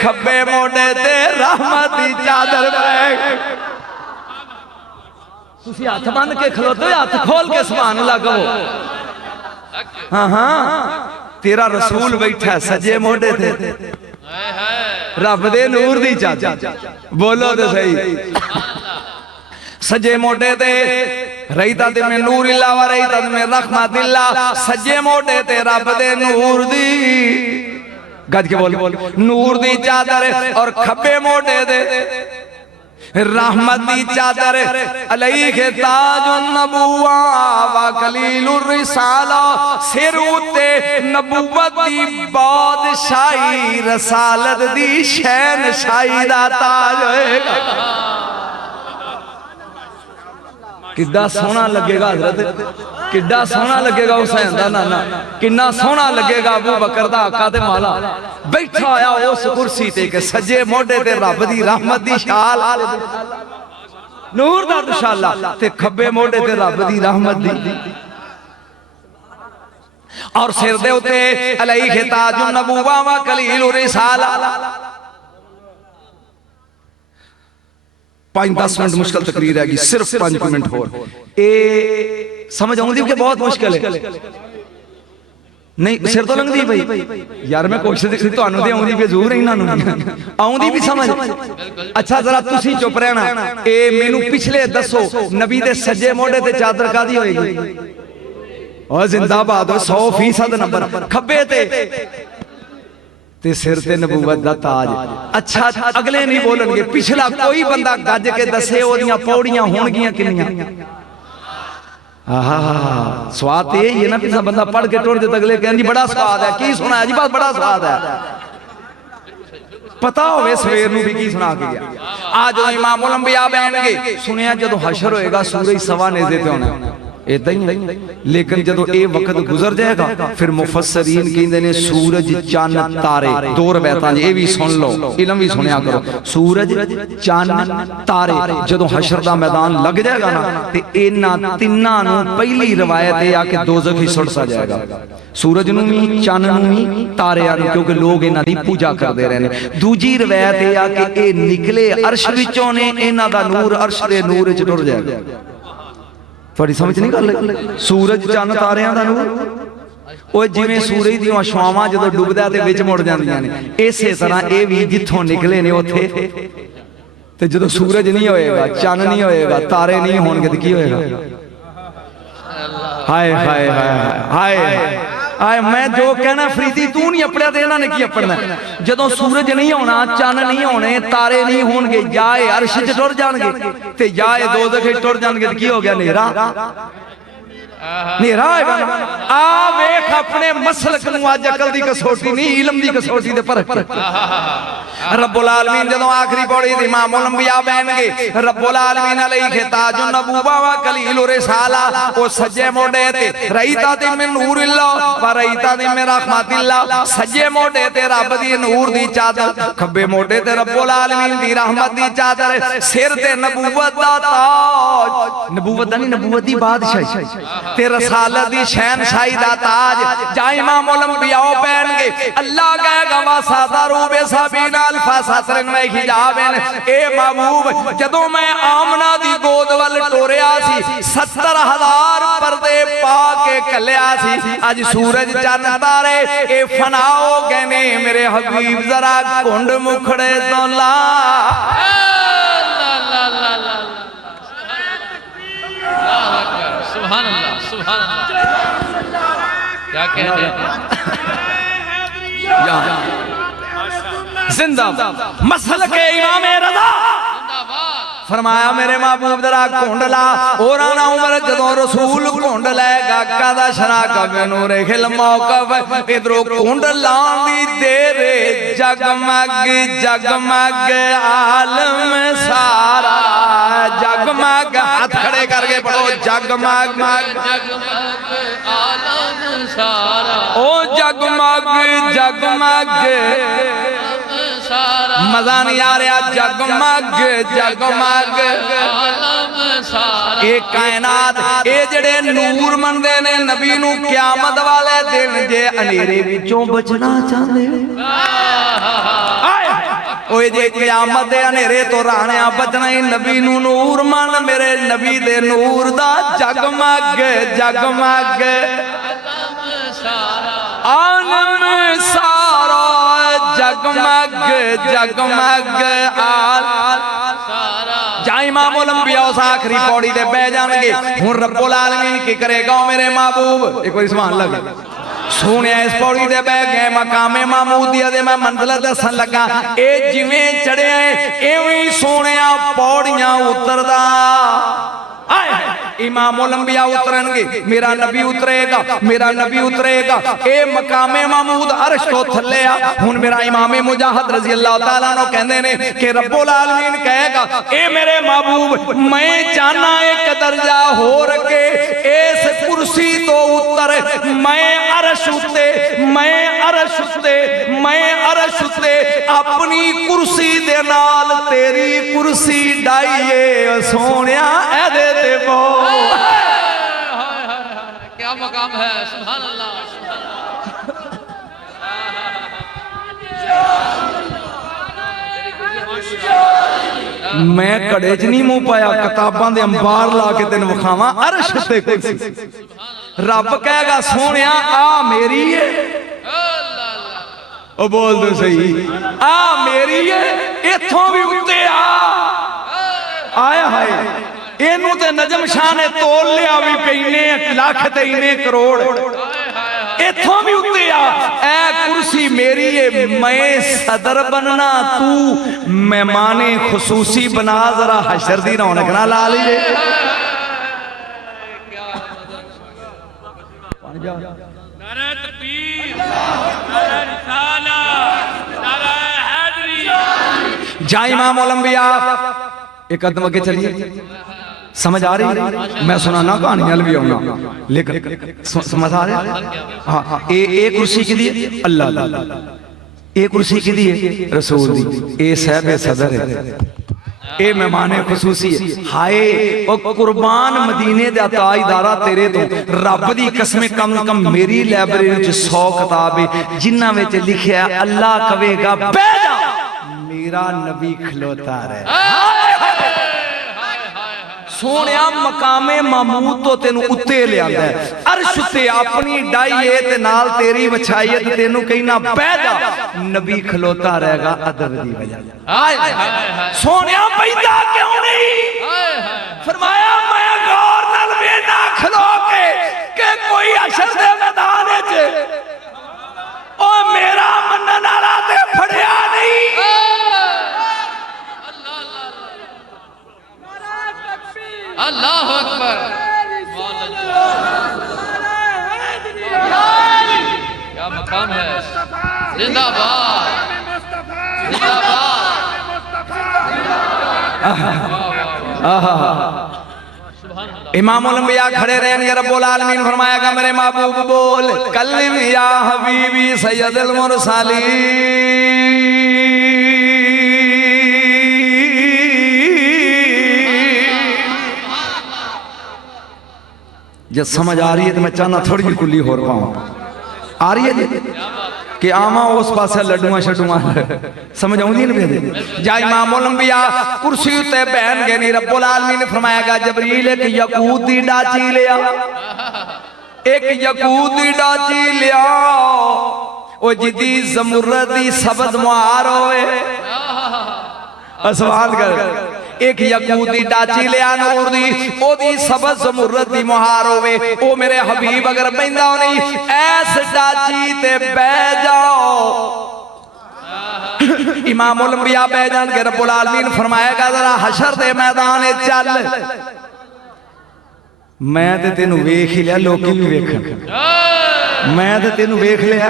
खब्बे मोड़े ते रहमत दी चादर बैठ। तुसी हाथ बन के खलोते, हाथ खोल के सुभान अल्लाह कहो। हाँ हाँ तेरा रसूल बैठा सज्जे मोड़े ते रब दे नूर दी चादर, बोलो तो सही। सज्जे मोटे ते रईता दे में नूरिल्लाह व रईता दे में रहमतिल्लाह, सज्जे मोटे ते रब दे नूर दी गज के बोल नूर दी चादर, और खब्बे मोटे दे रहमत दी चादर। अलैहि ताजुन नबुव्वा व कलीलुर रिसाला, सिर उते नबुव्वत दी बादशाही रसालत दी शहनशाही दा ताज होएगा। किड्डा सोहना लगेगा हजरत, किड्डा सोहना लगेगा हुसैन दा नाना, किन्ना सोहना लगेगा अबू बकर दा आका ते माला बैठा होया उस कुर्सी ते के सज्जे मोढे ते रब दी रहमत दी शाल नूर दा दुशाला ते खब्बे मोढे ते रब दी रहमत दी, और सिर दे उते अलैहि ताजुन नबुव्वा व कलीलुर रिसाला। 5-10 मिनट मुश्किल तकरीर है, सिर्फ 5 मिनट हो। ए समझ आउंदी कि बहुत मुश्किल है, नहीं सिर तो लंघदी पई यार मैं कोशिश ਤੁਹਾਨੂੰ ਤੇ ਆਉਂਦੀ ਵੀ ਜ਼ਰੂਰ ਇਹਨਾਂ ਨੂੰ ਆਉਂਦੀ ਵੀ ਸਮਝ ਅੱਛਾ ਜ਼ਰਾ ਤੁਸੀਂ ਚੁੱਪ ਰਹਿਣਾ ਇਹ ਮੈਨੂੰ ਪਿਛਲੇ ਦੱਸੋ ਨਬੀ ਦੇ ਸੱਜੇ ਮੋਢੇ ਤੇ ਚਾਦਰ ਕਾਦੀ ਹੋਏਗੀ ਓ ਜ਼ਿੰਦਾਬਾਦ 100% ਨੰਬਰ ਖੱਬੇ ਤੇ ਸਿਰ ਤੇ ਨਬੂਵਤ ਦਾ ਤਾਜ ਅੱਛਾ ਅਗਲੇ ਨਹੀਂ ਬੋਲਣਗੇ ਪਿਛਲਾ ਕੋਈ ਬੰਦਾ ਗੱਜ ਕੇ ਦੱਸੇ ਉਹਦੀਆਂ ਪੌੜੀਆਂ ਹੋਣਗੀਆਂ ਕਿੰਨੀਆਂ आहा स्वाद तो यही है ना कि सब बंदा पढ़ के टुर जाता अगले कहन जी बड़ा स्वाद है की सुना है जी बस बड़ा स्वाद है पता होवे सवेर नूं भी की सुना के गया आज इमामुल अंबिया बहनगे सुनिया जदों हशर होएगा सूरज सवा नेज़े ते होना इदां ही लेकिन जदों ये वक्त गुजर जाएगा फिर मुफस्सरीन कहंदे ने सूरज चंद तारे दो रवायतां ये भी सुन लो इलम भी सुनिया करो सूरज चंद तारे जदों हशर दा मैदान लग जाएगा ना ते इन्हां तिन्नां नूं पहली रवायत है आके दोज़ख ही सुट जाएगा सूरज नूं भी चंद नूं भी तारियां नूं क्योंकि लोग इन्हां दी पूजा करदे रहे ने दूजी रवायत है आके ये निकले अर्श विचों ने इन्हां दा नूर अर्श दे नूर च टुर जाएगा थोड़ी समझ नहीं गल सूरज चंद तारियां दा नूर ਉਹ ਜਿਵੇਂ ਸੂਰਜ ਦੀਆਂ ਅਸ਼ਵਾਵਾਂ ਜਦੋਂ ਡੁੱਬਦਾ ਤੇ ਵਿੱਚ ਮੁੜ ਜਾਂਦੀਆਂ ਨੇ ਇਸੇ ਤਰ੍ਹਾਂ ਇਹ ਵੀ ਜਿੱਥੋਂ ਨਿਕਲੇ ਨੇ ਉੱਥੇ ਤੇ ਜਦੋਂ ਸੂਰਜ ਨਹੀਂ ਹੋਏਗਾ ਚੰਨ ਨਹੀਂ ਹੋਏਗਾ ਤਾਰੇ ਨਹੀਂ ਹੋਣਗੇ ਤੇ ਕੀ ਹੋਏਗਾ ਹਾਏ ਹਾਏ ਹਾਏ ਹਾਏ मैं जो कहना फरीदी तू नहीं अपने ते इन्हां ने की अपना जदों सूरज नहीं होना चंन नहीं होने तारे नहीं होणगे या अर्श च टुर जाणगे ते या दोज़ख च टुर जाणगे ते की हो गया नेरा नेरा आ वेख अपने मसलक नूं अज अकल दी कसौटी नहीं इल्म दी कसौटी दे पर रब्बुल आलमीन जदों आखिरी पौड़ी ते इमामुल अंबिया बहनगे रब्बुल आलमीन अलैहि ताजुन नबूवा व कलीलुर रिसाला ओ सज्जे मोढे ते रईता ते मिन नूरिल्लाह व रईता ते मिन रहमतिल्लाह सज्जे मोढे ते रब दी नूर दी चादर खब्बे मोढे ते रब्बुल आलमीन दी रहमत दी चादर सिर ते नबूवत दा ताज नबूवत दा नहीं नबूवत दी बादशाही ते रसालत दी शहनशाही दा ताज जा इमामुल अंबिया पहनगे अल्लाह कहेगा वा सादारू बेसाबीना अल्फा ससरन में हिजाबन ए महबूब जदों मैं आमना दी गोद वल टोरिया सी 70,000 पर्दे पा के कलिया सी अज सूरज चंद तारे ए फना हो गए ने मेरे हबीब जरा कुंड मुखड़े तो ला सुभान अल्लाह सुभान अल्लाह क्या कहते हैं जिंदाबाद मसल के इमाम रज़ा फरमाया मेरे महबूब जरा घुंड ला और आना उमर जदों रसूल घुंड लेगा कादा शराका नूरे खिल मौकफ इधरों घुंड लान दी देर जगमग जगमग आलम सारा जगमग हाथ खड़े करके पढ़ो जगमग जगमग आलम सारा ओ जगमग जगमग मजा नहीं आ रहा जगमग जगमग ये कायनात ये जड़े नूर मनदे ने नबी नू क़यामत वाले दिन जे अनेरे विचों बचना चाहते ओए जे क़यामत दे अनेरे तो राणिया बचना ही नबी नू नूर मन मेरे नबी दे नूर दा जगमग जगमग आलम सारा जगमग जगमग आल जा इमामुल अंबिया उस आखिरी पौड़ी दे बह जाणगे हुण रब्बुल आलमीन की करेगा मेरे महबूब एक बार सुभान अल्लाह सोने इस पौड़ी दे बह गए मकामे महमूदिया दे मैं मंजिल दसन लगा ए जिवें चढ़िया एवें सोनिया पौड़ियां उतरदा इमामुल अंबिया उतरनगे मेरा नबी उतरेगा मेरा नबी उतरेगा ए मकामे महमूद अर्श तो थल्ले आ हुन मेरा इमाम मुजाहिद रजी अल्लाह तआला नो कहंदे ने कि रब्बुल आलमीन कहेगा ए मेरे महबूब मैं चाहना एक दर्जा होर के इस कुर्सी तो उतर मैं अर्श उते मैं अर्श उते मैं अर्श उते अपनी कुर्सी दे नाल तेरी कुर्सी डाइए सोनिया एदे ते बो क्या मकाम है सुभान अल्लाह मैं कड़े च नहीं मुंह पाया किताबां दे अंबार ला के तेन विखावां अर्श ते कुर्सी रब कहेगा सोने आ मेरी है, ओ बोल दो सही, आ मेरी है, इथों भी उत्ते आया हाय इनू ते नजम शाह ने तोल लिया भी पे इन्ने लाख ते इन्ने करोड़, इथों भी उत्ते ऐ कुर्सी मेरी है, मैं सदर बनना तू मेहमाने खुसूसी बना, जरा हशर दी रौनक ना ला लीजिए। नारे तकबीर, नारे रिसालत, नारे हैदरी। जा इमाम ओलंबिया एक कदम आगे चलिए, समझ आ रही? मैं सुनाना कहानियां भी आऊंगा, लेकिन समझ आ रहा? हाँ, ए कुर्सी की दी अल्लाह, ए कुर्सी की दी रसूल दी, ए साहब सदर है, ए मेहमाने खुसूसी है। हाय ओ कुर्बान मदीने दा ताजदारा तेरे तो रब दी कसम कम मेरी लाइब्रेरी च 100 किताब है जिन्हां विच लिखिया अल्लाह कवेगा बैठ जा, मेरा नबी खलोता रहे। सोनिया मकामे महमूद तो तेनू उत्ते ले आंदा है, अर्श ते अपनी डाई है ते नाल तेरी वछाई है ते तेनू कहना बैठ जा, नबी खलोता रहेगा अदब दी वजह। हाय सोनिया बैठा क्यों नहीं? फरमाया मैं गौर नाल वेना खलो के कोई हशर दे मैदान विच ओ मेरा मनन वाला ते फड़िया नहीं। अल्लाह अकबर, क्या मकाम है, जिंदाबाद जिंदाबाद। इमाम उलंबिया खड़े रहेंगे, रब्बुल आलमीन फरमाएगा मेरे महबूब बोल कल्लिम या हबीबी सैयदुल मुरसलीन। जब समझ आ रही है तो मैं चाहना थोड़ी जी कुल्ली होर पाऊं, आ रही है कि आवा उस पास लड्डुआ शड्डुआ समझ आउंदी नहीं? जा इमाम उलंबिया कुर्सी उत्ते बहन गए नहीं, रब्बुल आलमीन ने फरमाएगा जबरील एक यकूत दी डाची लिया, एक यकूत दी डाची लिया, ओ जिदी ज़मुर्रद दी सबद मुहार होए, सवाल कर एक यकूत दी डाची लिया नूर दी, ओदी सबद ज़मुर्रद दी मुहार होवे, ओ मेरे हबीब अगर बैंदा नहीं ऐस डाची ते बह जाओ। इमाम उलंबिया बह जाएंगे, रब्बुल आलमीन फरमाएगा जरा हशर दे मैदान चल, मैं ते तेनू वेख ही लिया, लोकी भी वेखन, मैं ते तेनू वेख लिया,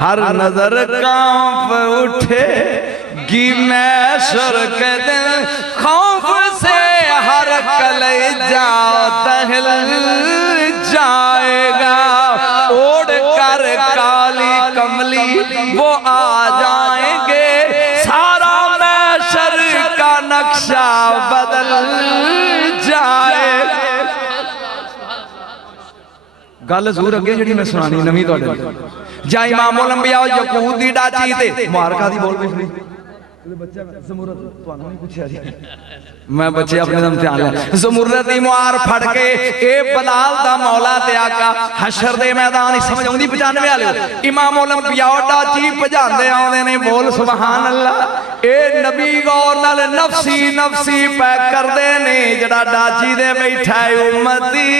हर नजर कांप उठे गी मैशर के दिन, खौफ से हर कलेजा दहल जाएगा, ओढ़ कर काली कमली वो आ जाएंगे, सारा मैशर का नक्शा बदल जाए। गल जरूर अगे जी मैं सुनानी नवी तुहाडे जा इमाम उलंबिया यकूत दी डाची ते मुबारका दी बोल पई मैं बच्चे अपने दम ध्यान ले ज़मुर्रद दी मुहार फड़ के ए बलाल दा मौला ते आका हशर दे मैदान समझ आउंदी 95 वाले इमाम उलंबिया डाची भजांदे आउंदे ने, बोल सुभान अल्लाह। ए नबी गौर नाल नफसी नफसी पैक करदे ने, जड़ा डाची दे बैठा है उम्मती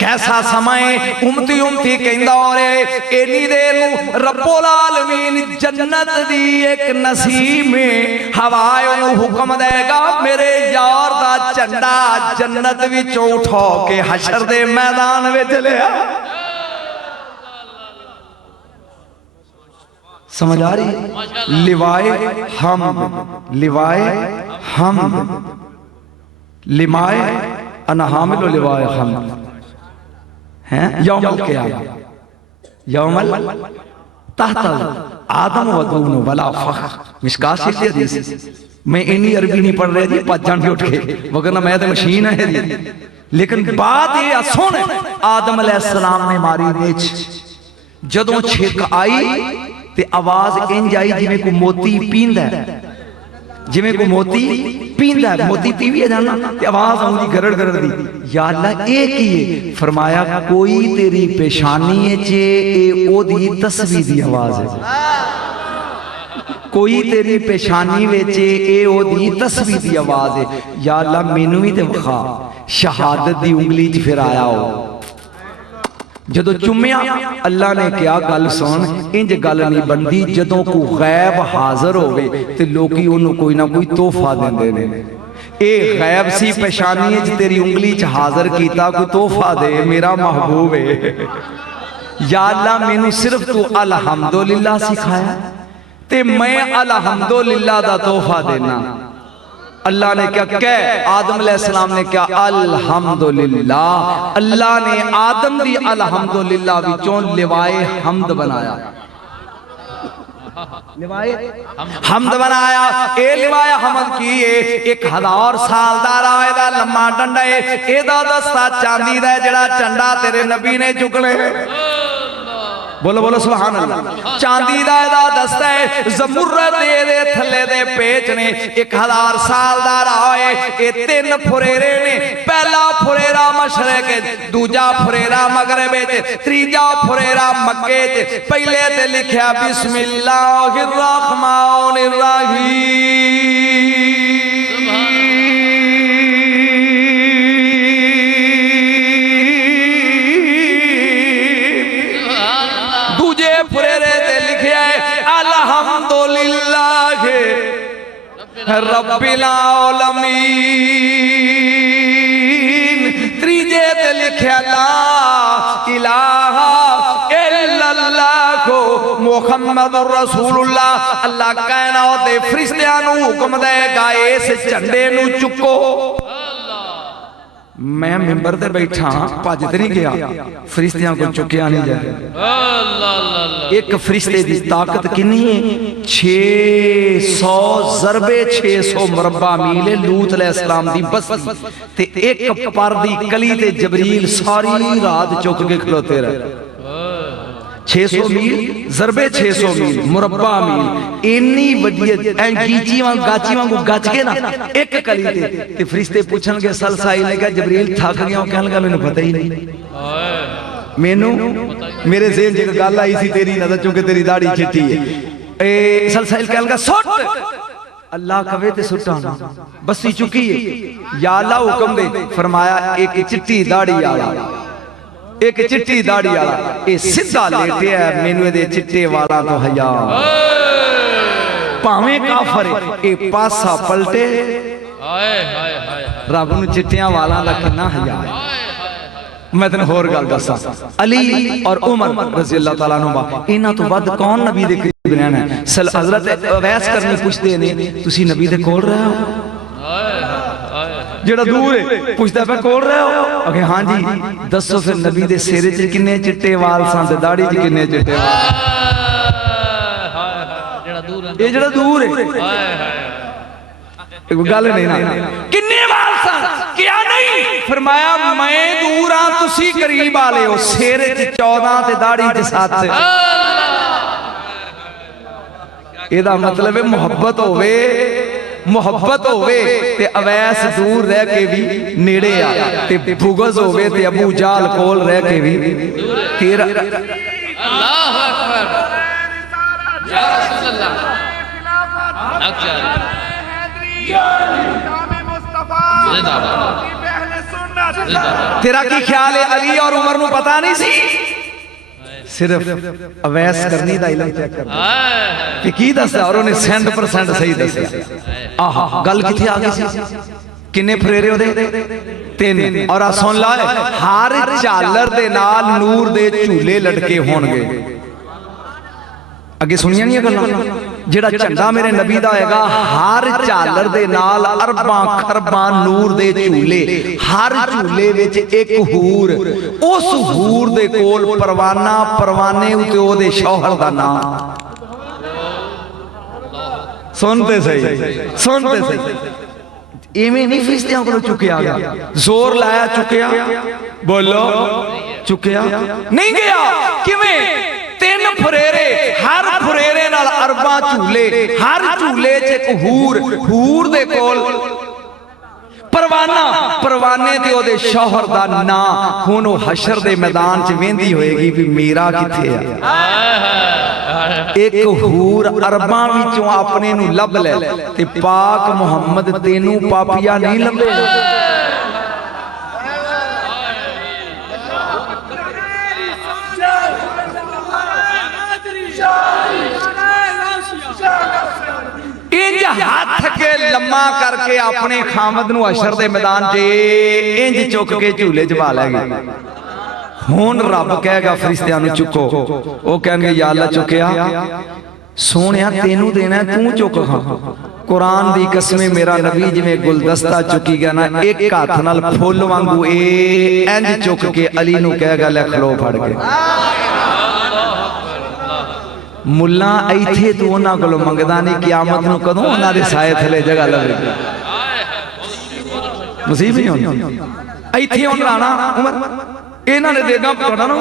कैसा समय उमती उमती कहंदा और एनी देर नूं रब्बुल आलमीन जन्नत दी एक नसीम में हवाए ओनू हुक्म देगा मेरे यार दा झंडा जन्नत विचों उठा के हशर दे मैदान विच ले आ। समझ आ रही? लिवाए हम लिवाए हम लिमाए अनहामिल लिवाए हम हैं यौमल क़यामत यौमल तहतल आदम व दून वला फख्र मिशकात से हदीस। मैं इन्नी अरबी नहीं पढ़ रही थी पाँच जान के उठ के, वरना मैं तो मशीन है। लेकिन बात ये सुन, आदम अलैहिस्सलाम ने मारी नेच जदों छिक आई ते आवाज इंज आई जिवें को मोती पींदा जिवें कोई मोती पींदा है, मोती पीवी जाना ते आवाज आउंदी गरड़ गरड़ दी, या अल्लाह ये की है? फरमाया कोई तेरी पेशानी च ए ओदी तस्वीर दी आवाज है, कोई तेरी पेशानी विच ए ओदी तस्वीर दी आवाज है। या अल्लाह मैनू भी ते विखा, शहादत दी उंगली च फिर आया हो। जदों चुम्या अल्लाह ने क्या गल सुन, इंज गल नहीं बनती, जदों को गैब हाजिर होवे ते लोकी उन्होंने कोई ना कोई तोहफा देंदे ने। ए गैब सी पेशानी च तेरी उंगली च हाजिर कीता, कोई तोहफा दे, मेरा महबूब है। या अल्लाह मैनू सिर्फ तू अल्हम्दुलिल्लाह सिखाया ते मैं अल्हम्दुलिल्लाह दा तोहफा देना। अल्लाह ने क्या कह, आदम अलैहिस्सलाम ने क्या अल्हम्दुलिल्लाह, अल्लाह ने आदम दी अल्हम्दुलिल्लाह विचों लिवाए हमद बनाया, लिवाए हमद बनाया। ए लिवाए हमद की है 1000 साल दा राहे दा लम्मा डंडा है, एदा दस्ता चांदी दा जेड़ा झंडा तेरे नबी ने चुकले, बोलो बोलो सुभान अल्लाह। चांदी दा एदा दस्ता है, ज़मुर्रद दे थल्ले दे पेच ने, 1000 साल दा राह है। ये 3 फुरेरे ने, पहला फुरेरा मशरक, दूजा फुरेरा मगरब, तीजा फुरेरा मक्के। पहले ते लिखा बिस्मिल्लाहिर रहमानिर रहीम, रब्बिल आलमीन। त्रीजे ते लिखा ला इलाहा इल्लल्लाह मुहम्मदुर रसूलुल्लाह। अल्लाह कायनात दे फरिश्तियां नू हुक्म देगा इस झंडे नू चुको। मैं मिंबर ते बैठा भज ते नहीं गया, फरिश्तियां को चुकिया नहीं जाए। एक फरिश्ते की ताकत कितनी है? 600 ज़रबे 600 मुरब्बा मील है लूत अलैहिस्सलाम दी बस्ती ते एक पर दी कली ते जबरील सारी रात चुक के खलोते रहे। 600 मील ज़रबे 600 मील मुरब्बा मील, इन्नी वड्डी गीची वांग गाची वांगू गच के ना एक कली ते फरिश्ते पूछणगे सलसाई ने कहा जबरील थक गया, कहन लगा मैनू पता ही नहीं, मैनू मेरे ज़हन च एक गल आई सी तेरी नज़र चूंकि तेरी दाढ़ी चिट्टी है। ए सलसाइल कहन लगा सुट, अल्लाह कवे ते सुटा ना, बस्सी चुकी है। या अल्लाह हुक्म दे, फरमाया एक चिट्टी दाढ़ी वाला, एक चिट्टी दाढ़ी वाला ये सीधा लेटिया है, मैनू दे चिट्टे वाला तो हया, भावें काफर ए पासा पलटे, रब नूं चिट्टियां वाला दा किन्ना हया है। मैं तेन होर गल दसा, अली और उमर रज़ी अल्लाह तआला अन्हुमा, इन्हां तो वध कौन नबी दे करीब रहना है? हज़रत अवैस करनी पुछदे ने तुसी नबी दे कोल रहे हो? जेड़ा दूर है पुछदा पे कोल रहे हो? अगे हां जी। दसो फिर नबी दे सिर च किन्ने चिट्टे वाल सन ते दाढ़ी च किन्ने चिट्टे वाल? जेड़ा दूर है, ये जेड़ा दूर है कोई गल नहीं ना, किन्ने वाल सन क्या नहीं? फरमाया मैं दूर हां तुसी करीब वाले हो, सिर च 14 ते दाढ़ी च 7। एदा मतलब है मोहब्बत होवे, मोहब्बत होवे ते अवैस दूर रह के भी नेड़े आ, ते बुग़्ज़ होवे ते अबू जाल कोल रह के भी तेरा। अल्लाहु अकबर या रसूल अल्लाह। तेरा की ख्याल है अली और उमर नू पता नहीं सी? सिर्फ अवैस करनी दा इल्म चेक कर ते की दसया और उन्हें 100% सही दसया। आहा गल किथे आ गई सी? किन्ने फरेरे ओदे? 3। और आ सुन ला, हर झालर दे नाल नूर दे झूले लटके होणगे। अगे सुनिया नहीं गल्लां? जेड़ा झंडा मेरे नबी दा होएगा, हर झालर दे नाल अरबां खरबां नूर दे झूले, हर झूले विच एक हूर, उस हूर दे कोल परवाना, परवाने उते ओदे शौहर दा नाम। सुनते सही, सुनते सही। इवें नहीं फरिश्तियां को चुकिया गया, जोर लाया चुकिया, बोलो चुकिया नहीं गया। किवें? 3 फुरेरे, हर फुरेरे नाल अरबां अरबां झूले, हर झूले च एक हूर दे कोल परवाना, परवाने ते ओदे शौहर दा नां। हुण ओह हशर दे मैदान च वेंदी होएगी भी मेरा किथे आ। एक हूर अरबां विचों अपने नूं लभ ले ते पाक मुहम्मद तेनू पापिया नहीं लभेगा। इंज हाथ के लम्मा करके अपने खामद नूं हशर दे मैदान च इंज चुक के झूले च पा लैगे। हुण रब कहेगा फरिश्तियां नूं चुको, वो कहणगे या अल्लाह चुकिया सोहणिया तेनू देना तू चुक। खां कुरान दी कसमें मेरा नबी जिवें गुलदस्ता चुकी गया ना, एक हाथ नाल फुल वांगू इंज चुक के अली नूं कहेगा ले खलो फड़ के। मुल्ला इत्थे तू उन्हां कोलों मंगदा नहीं, कियामत नूं कदों उन्हां दे साए थले जगह लवेगी। नसीब नहीं होंदी इत्थे उन्हां ना उमर इन्हां ने देगा पकाउणा ना,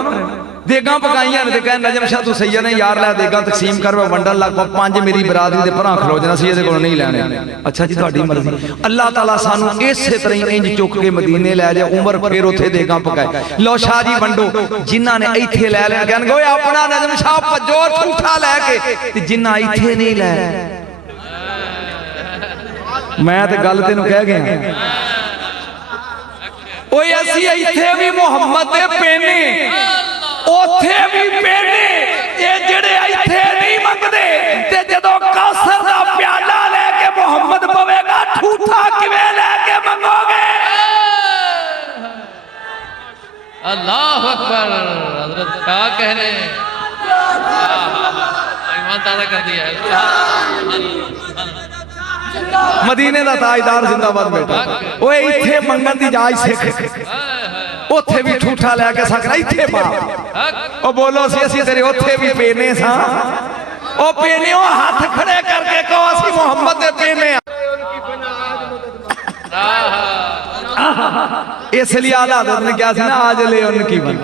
देगा पकाइयां ने कह नजम शाह तू सैयद ने यार लै देगा तकसीम कर मैं वंडन लग पा, पंज मेरी बरादरी दे भरा खलो जाना सी, इहदे कोलों नहीं लैणे। अच्छा जी तुहाडी मर्जी। अल्लाह ताला सानू इसे तरह इंज चुक के मदीने लै जाए, उमर फिर उत्थे देगा पकाए। लो शाह जी वंडो, जिन्हां ने इत्थे लै लेण कहणगे ओए अपना नजम शाह भज्जो ठूठा लैके, ते जिन्हां इत्थे नहीं लै मैं ते गल तेनू कह गया ओए असी इत्थे भी मुहम्मद दे पेने ओथे भी पेने, ये जेड़े इत्थे नहीं मंगदे ते जदों कौसर दा प्याला लेके मुहम्मद पवेगा ठूठा किवें लेके मंगोगे। अल्लाह अकबर। हजरत क्या कह रहे हैं, ईमान ताज़ा कर दिया है। मदीने दा ताजदार जिंदाबाद बेटा। ओए इत्थे मंगन दी जाच सिख, ओथे भी ठूठा लैके सकना इत्थे पा। ओ बोलो सी असी तेरे ओथे भी पेने सा, ओ पेने हाथ खड़े करके कहो असी मुहम्मद दे पेने। इसलिए आला हज़रत ने क्या सी ना, आज ले उनकी बन,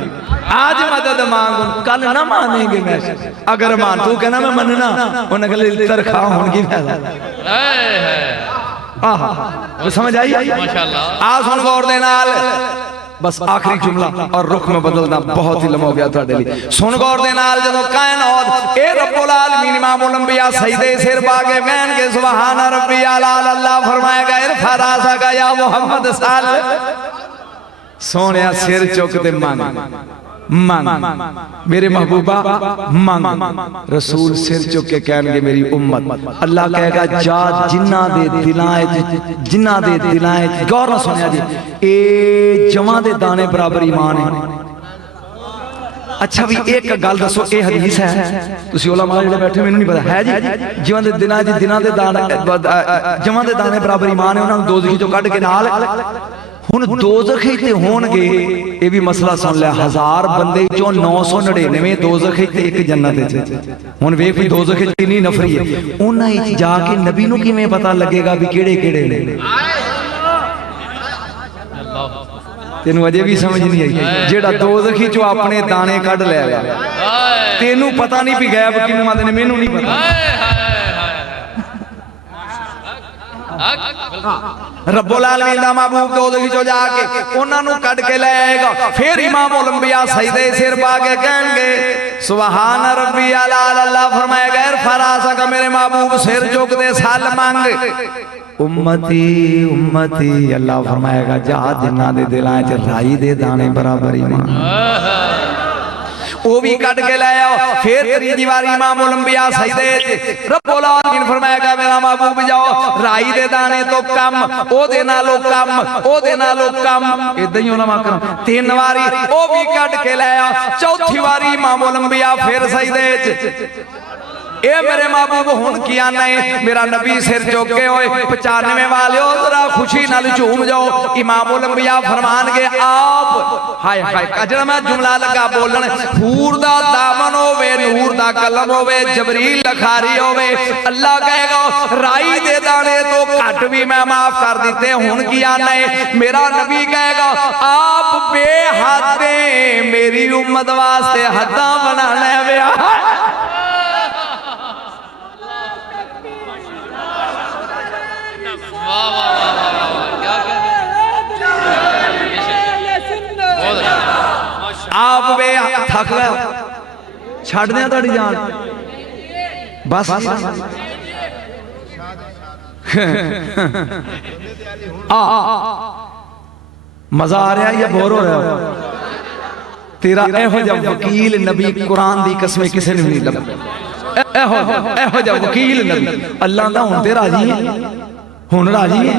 आज मदद मांगो कल ना मानेंगे। मैं अगर मान तू कहना मैं मनना, उन्हें कल तरखा होने की फायदा। तो समझ आई माशाअल्लाह। आ सुन गौर दे नाल, बस आखिरी जुमला और रुख में बदलना बहुत ही लम्हा हो गया तुहाडे लई। सुन गौर दे नाल, जदों कायनात ए रब्बुल आलमीन इमामुल अंबिया सजदे सिर पा के कहणगे सुभान रब्बी आला, अल्लाह फरमाएगा इरफा रासका या मुहम्मद साल। सोहणिया सिर चुक ते मंग मंग मेरे महबूबा मंग। रसूल सिर चुक के कहणगे मेरी उम्मत। अल्लाह कहेगा जा जिन्हां दे दिलां च गौर नाल सुनिया जी, ए जवां दे दाने बराबर ईमान है। अच्छा भी एक गल दसो, ये हदीस है, तुसी उलमा जिहड़े बैठे मैनूं नहीं पता है जी। जिवां दे दिनां च दिनां दे दाने जवां दे दाने बराबर ईमान है, उन्हां नूं दोज़खी चों कढ के नाल हुण दोज़खी ते होणगे। ये भी मसला सुन लिया, 1000 बंदे चों 999 दोज़खी ते एक जन्नत च। हुण वेख भी दोज़खी च कितनी नफरी है, उन्हां च जाके नबी नूं किवें पता लगेगा भी किहड़े-किहड़े ने। तेनू अजे भी समझ नहीं आई, जेड़ा दोज़खी चों अपने दाने कढ लैगा, तेनू पता नहीं भी गैब किनू आंदे ने, मैनू नहीं पता। रब्बुल आलमीन दा महबूब दोज़खी चों जाके उन्हां नूं कढ के ले आएगा। फिर इमामुल अंबिया सजदे सिर पा के कहणगे सुभान रब्बी आला, अल्लाह फरमाएगा इरफा रासका मेरे महबूब सिर चुक दे साल मंग। उम्मती उम्मती, अल्लाह फरमाएगा जा जिन्हां दे दिलां च राई दे दाने बराबर ईमान, वो भी कट के ले आओ। फिर तीसरी बार इमामुल अंबिया सजदे रब्बुल आलमीन फरमाएगा मेरा महबूब जाओ राई दे दाने तो कम, ओदे नालों कम, ओदे नालों कम, इदां ही उलमा करम 3 वारी वो भी कट के ले आओ। चौथी बारी इमामुल अंबिया फिर सजदे ए मेरे महबूब हुण की आना है, मेरा नबी सिर चुके होए 95 वाले जरा खुशी नाल झूम जाओ। इमामुल अंबिया फरमानगे आप हाय हाय कजरा मैं जुमला लगा बोलन, हूर दा दामन होवे, नूर दा कलम होवे, जबरील लखारी होवे, अल्लाह कहेगा राई दे दाने तो घट भी मैं माफ कर दिते। हुण की आना है, मेरा नबी कहेगा आप बेहद मेरी उम्मत वास्ते हद्दां बनाने वे। आप वे थक गए छड़ दिया तुहाडी जान बस मजा आ रहा या बोर हो रहा तेरा एहो जिहा वकील नबी कुरान दी कसम किसी ने नहीं लभा एहो जिहा वकील नबी अल्लाह दा हुण ते राजी है हुण राजी है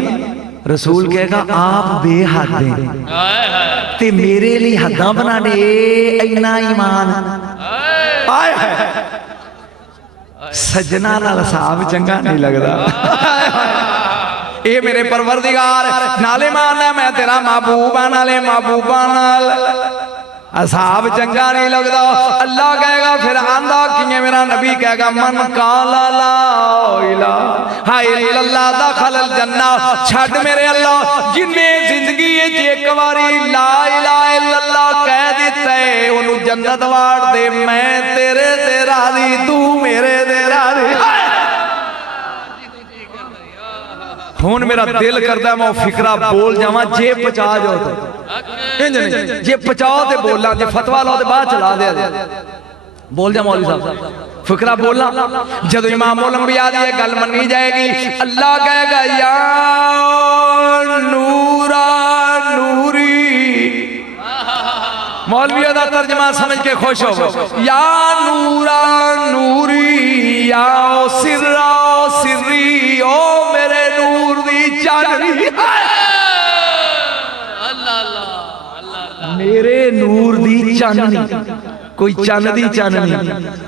रसूल कहेगा आप बेहद हैं ते मेरे लिए हद्दां बना दे इन्ना ईमान आए है सजना नाल साहब चंगा नहीं लगदा ए मेरे परवरदिगार नाले मानना मैं तेरा महबूबा नाले महबूबा नाल असाब चंगा नहीं लगता अल्लाह कहेगा फिर आंदा कि मेरा नबी कहेगा मन काला ला इलाहा इल्लल्लाह दखलल जन्नह छड़ मेरे अल्लाह जिन्ने जिंदगी एक बारी ला इलाहा इल्लल्लाह कह दिता है ओनू जन्नत वाड़ दे मैं तेरे ते राजी तू मेरे ते राजी हुण मेरा दिल करदा मैं फिकरा बोल जावां जे पचा जाओ तो इंज नहीं जे पचाओ ते बोला जे फतवा लो ते बाद चला दे बोल जा मौलवी साहब फिकरा बोला जब इमाम औलंबिया दी ये गल मन्नी जाएगी अल्लाह कहेगा या नूरा नूरी मौलवियों दा तर्जमा समझ के खुश हो या नूरा नूरी या सिर्रा सिर्री ओ मेरे नूर दी चांदनी मेरे नूर दी चांदनी कोई चंद दी चांदनी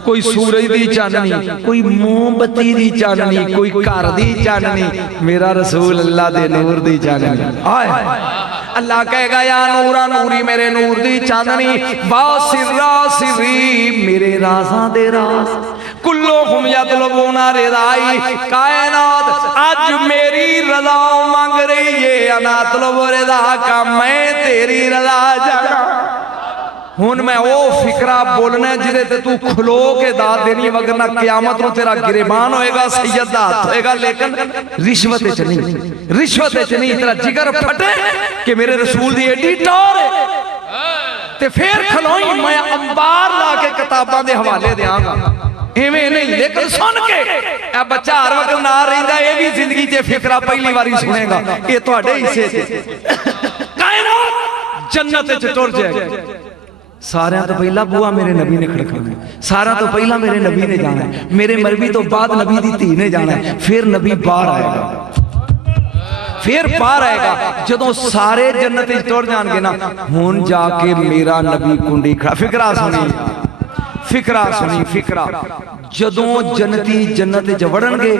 कोई सूरज दी चांदनी कोई मोमबत्ती दी चांदनी कोई घर दी चांदनी मेरा रसूल अल्लाह दे नूर दी चांदनी आए अल्लाह कहेगा या नूरा नूरी मेरे नूर दी चांदनी बा सिर्रा सिर्री मेरे राज़ां दे राज कुल्लुहुम यतलबूना रिदाई कायनात आज मेरी रज़ा मांग रही है अना तलब रिदा का मैं तेरी रज़ा जाना हुन मैं वो फिकरा बोलना जिदे ते तू खलो के दाद देनी वगरना क़यामत नु तेरा गिरबान होएगा सैयद दा हाथ होएगा लेकिन रिश्वत च नहीं तेरा जिगर फटे कि मेरे रसूल दी एडी टौर है ते फिर खलोई मैं अंबार ला के किताबां दे हवाले देंगा इवें नहीं लेकिन सुन के ए बच्चा हर वक्त ना रहिंदा ए भी जिंदगी च फिकरा पहली बारी सुनेगा ये तुहाडे हिस्से च कायनात जन्नत च टुर जाएगा सारे तो पहला बुआ मेरे नबी ने खड़काना सारा तो पहला मेरे नबी ने जाना है मेरे मरबी तो बाद नबी दी धी ने जाना है फिर नबी बाहर आएगा फिर बाहर आएगा जदों सारे जन्नत च टुर जाणगे ना हुण जाके मेरा नबी कुंडी खड़ा फिकरा सुनी फिकरा जदों जन्नती जन्नत च वड़नगे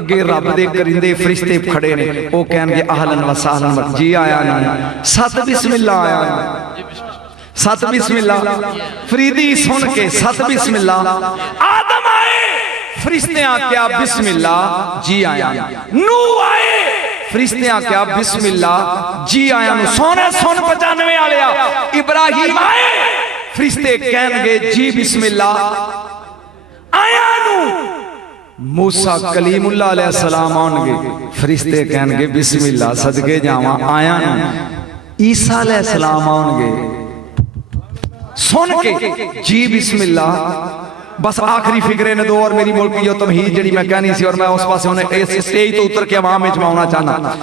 अगे रब दे करिंदे फरिश्ते खड़े ने ओ कहणगे अहलन व सहलन जी आया ना सत बिस्मिल्लाह आया सत बिस्मिल्लाह फरीदी सुन के सत बिस्मिल्लाह आदम आए फरिश्ते क्या बिस्मिल्लाह जी आया नू आए फरिश्ते क्या बिस्मिल्लाह जी आया नु सोने सुन 95 वाले इब्राहिम आए फरिश्ते कहणगे जी बिस्मिल्लाह आया नु मूसा कलीमुल्लाह अलैहि सलाम आउणगे फरिश्ते कहणगे बिस्मिल्लाह सदके जावां आया नु ईसा अलैहि सलाम आउणगे सुन के जी बिस्मिल्लाह बस आखिरी फिक्रे ने दो और मेरी मुल्क की जो तमहीद जड़ी मैं कहनी सी और मैं उस पासे उन्हें इस स्टेज तो उतर के आवाम में जमाना चाहना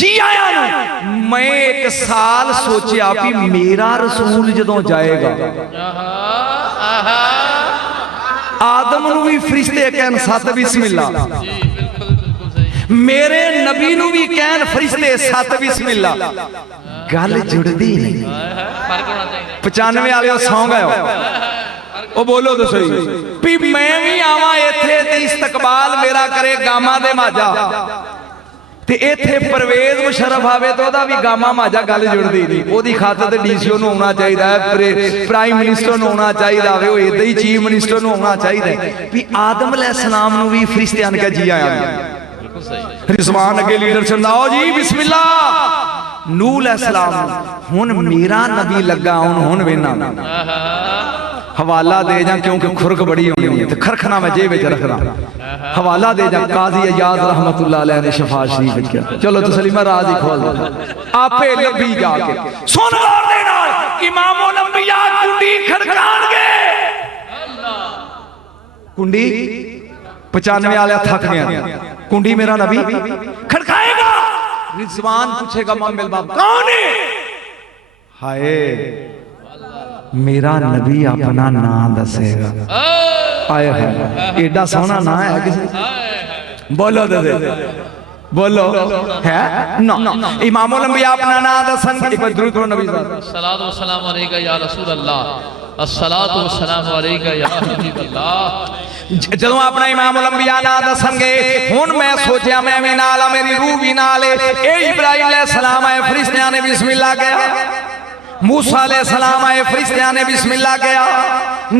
जी आया ना मैं एक साल सोचा कि मेरा रसूल जदों जाएगा आदम नु भी फरिश्ते कहन सत बिस्मिल्लाह मेरे नबी नु भी कहन फरिश्ते सत बिस्मिल्लाह गल जुड़दी नहीं 95 वाले सौ गए ओ बोलो तो सही भी मैं भी आवा इत्थे ते इस्तकबाल मेरा करे गामा दे माजा ते इत्थे परवेज मुशर्रफ आवे तो ओदा भी गामा माजा गल जुड़दी नहीं ओदी खातर ते डीसीओ नु होना चाहिदा है प्राइम मिनिस्टर नु होना चाहिदा वे ओ इदां ही चीफ मिनिस्टर नु होना चाहिदा भी आदम अलैहिस्सलाम नु भी फरिश्तियां ने कहा जी आया बिल्कुल सही रिजवान अगे लीडर चंदाओ जी बिस्मिल्लाह नूह अलैहिस्सलाम हुन मेरा नबी लगा हुन वेना हवाला दे जा क्योंकि खुरक बड़ी होनी है तो खरखना मैं जेब विच रखना हवाला दे जा काजी अयाज रहमतुल्लाह अलैह ने शफा शरीफ किया चलो तस्लीमा राज ही खोल दे आपे लभी जाके सुन गौर दे नाल इमामुल अंबिया कुंडी खड़काणगे कुंडी 95 वाले थक गया कुंडी मेरा नबी खड़काएगा रिजवान पूछेगा मोमिन बाप कौन है हाय मेरा नबी अपना नाम दसेगा आए है एडा सोहना ना है किसी बोलो दे बोलो है नो इमामुल अंबिया अपना नाम दसन एक बार दुरूद पढ़ो नबी सलातो सलाम अलैका या रसूल अल्लाह अस्सलातु वस्सलामु अलैका या हबीब अल्लाह ਜਦੋਂ ਆਪਣਾ ਇਮਾਮੁਲ ਅੰਬੀਆ ਨਾ ਦੱਸਣਗੇ ਹੁਣ ਮੈਂ ਸੋਚਿਆ ਮੈਂ ਵੀ ਨਾਲ ਆ ਮੇਰੀ ਰੂਹ ਵੀ ਨਾਲ ਇਹ ਇਬਰਾਹੀਮ अलैहिस्सलाम आए फरिश्तियां ने बिस्मिल्लाह किया मूसा अलैहिस्सलाम आए फरिश्तियां ने बिस्मिल्लाह किया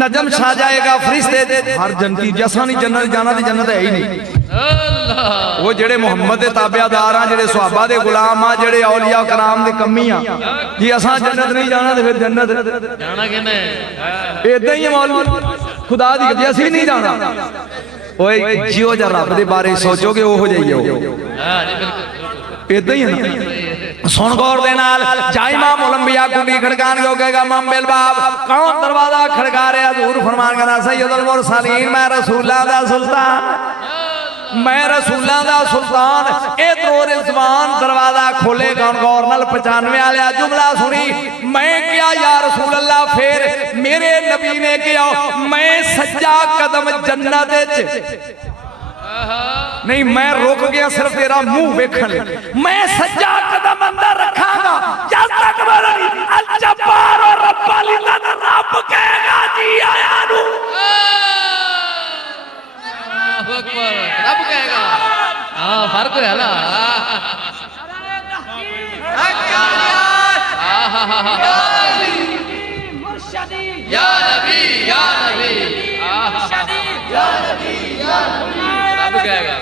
नजम छा जाएगा फरिश्ते हर जन्नती जैसा नहीं जन्नत जाना दी जन्नत है ही नहीं वो जेड़े मुहम्मद दे ताबेदार आ जेड़े सहाबा दे गुलाम आ जेड़े औलिया कराम दी कमी आ जी असां जन्नत नहीं जाना ते फिर जन्नत जाना किने इदां ही मौलवी खुदा दी जे असीं नहीं जाना ओए जियो जा रब दे बारे सोचोगे ओहो जाइयो हां जी बिल्कुल इदां ही है ना सुन गौर दे नाल जा इमामुल अंबिया कुंडी खड़कान गयो कहेगा मोमिन बाप कौन दरवाजा खड़का रहा हजूर फरमान करा सैयदुल मुरसलीन मैं रसूलां दा सुल्तान मैं रसूलां दा सुल्तान इधरों रिजवान दरवाजा खोलेगा गौर नाल 95 वाला जुमला सुनी मैं क्या या रसूल अल्लाह फिर मेरे नबी ने क्या मैं सज्जा कदम जन्नत विच नहीं मैं रुक गया सिर्फ तेरा मुंह वेखण मैं सज्जा कदम अंदर रखांगा जब तक मेरी अल जब्बार और रब्बुल इज्जत रब कहेगा जी आया नु अल्लाहु अकबर रब कहेगा हां फर्क है ना या नबी या नबी या नबी रब कहेगा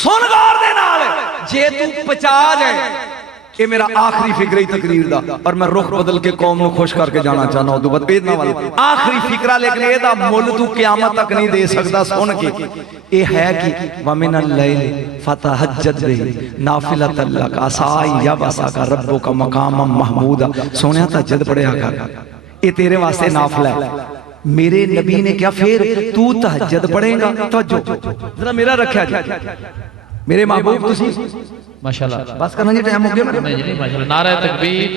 सुन गौर दे नाल जे तू पचा जाए ये मेरा आखिरी फिक्र ही तकरीर दा और मैं रुख बदल के कौम को खुश करके जाना चाहना उदू बाद बेदना वाला आखिरी फिक्रा लेकिन एदा मुल तू क़यामत तक नहीं दे सकदा सुन के ये है कि वमिनल लैल फतहज्जत बिही नाफिलतल लक असा यबसा रब्बुका मकामम महमूदा सोनिया तहज्जुद पढ़िया कर ये तेरे वास्ते नाफिला है मेरे नबी ने क्या फिर तू तहज्जुद पढ़ेगा तवज्जो जरा मेरा रखा जी मेरे महबूब तुसी माशाल्लाह बस करना जी टाइम हो गया नहीं जी माशाल्लाह नारा तकबीर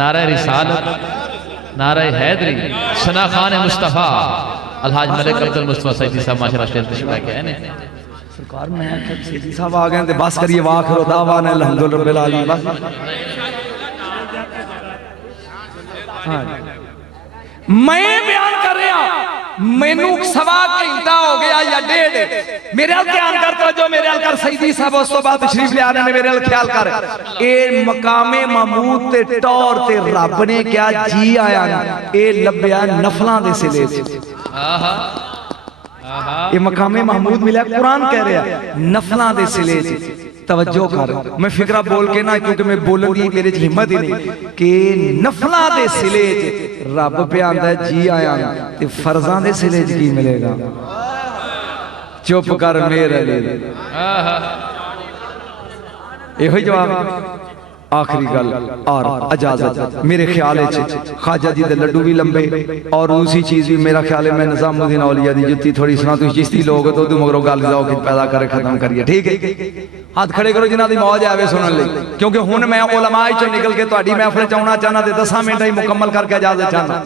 नारा रिसालत नारा हैदरी सना खान मुस्तफा अलहाज मलिक अब्दुल मुस्तफा सैयदी साहब माशाल्लाह स्टेज पे शिफा के हैं सरकार मैं सैयदी साहब आ गए ते बस करिए वाखिर दावाना अल्हम्दुलिल्लाह रब्बिल आलमीन बस हां मैं बयान कर रहा मैनू सवा घंटा हो गया या डेढ़ मेरे हाल ध्यान कर जो मेरे हाल कर सईदी साहब उस तो बाद तशरीफ ले आने ने मेरे हाल ख्याल कर ए मकामे महमूद ते टौर ते रब ने क्या जी आया ए लभ्या नफलां दे सिले आहा आहा ये मकामे महमूद मिला कुरान कह रहा नफलां दे सिले तवज्जो कर मैं फिक्रा बोल के ना क्योंकि मैं बोलूंगी मेरे च हिम्मत ही नहीं कि नफलां दे सिले रब पे आंदा जी आया ते फर्जां दे सिले च की मिलेगा चुप कर मेरे लिए यही जवाब आखिरी गल और इजाजत मेरे ख्याल ख्वाजा जी दे लड्डू भी लंबे और दूसरी चीज भी मेरा ख्याल है मैं निजामुद्दीन औलिया दी जुत्ती थोड़ी सुना तुम चिश्ती लोग तो तू मगरों गल जाओ कि पैदा करे खत्म करिए ठीक है हाथ खड़े करो जिन्हां दी मौज आवे सुनन लई क्योंकि हुण मैं उलमा चों निकल के तुहाडी महफिल च आउणा चाहना ते 10 मिनट ही मुकम्मल करके इजाजत चाहना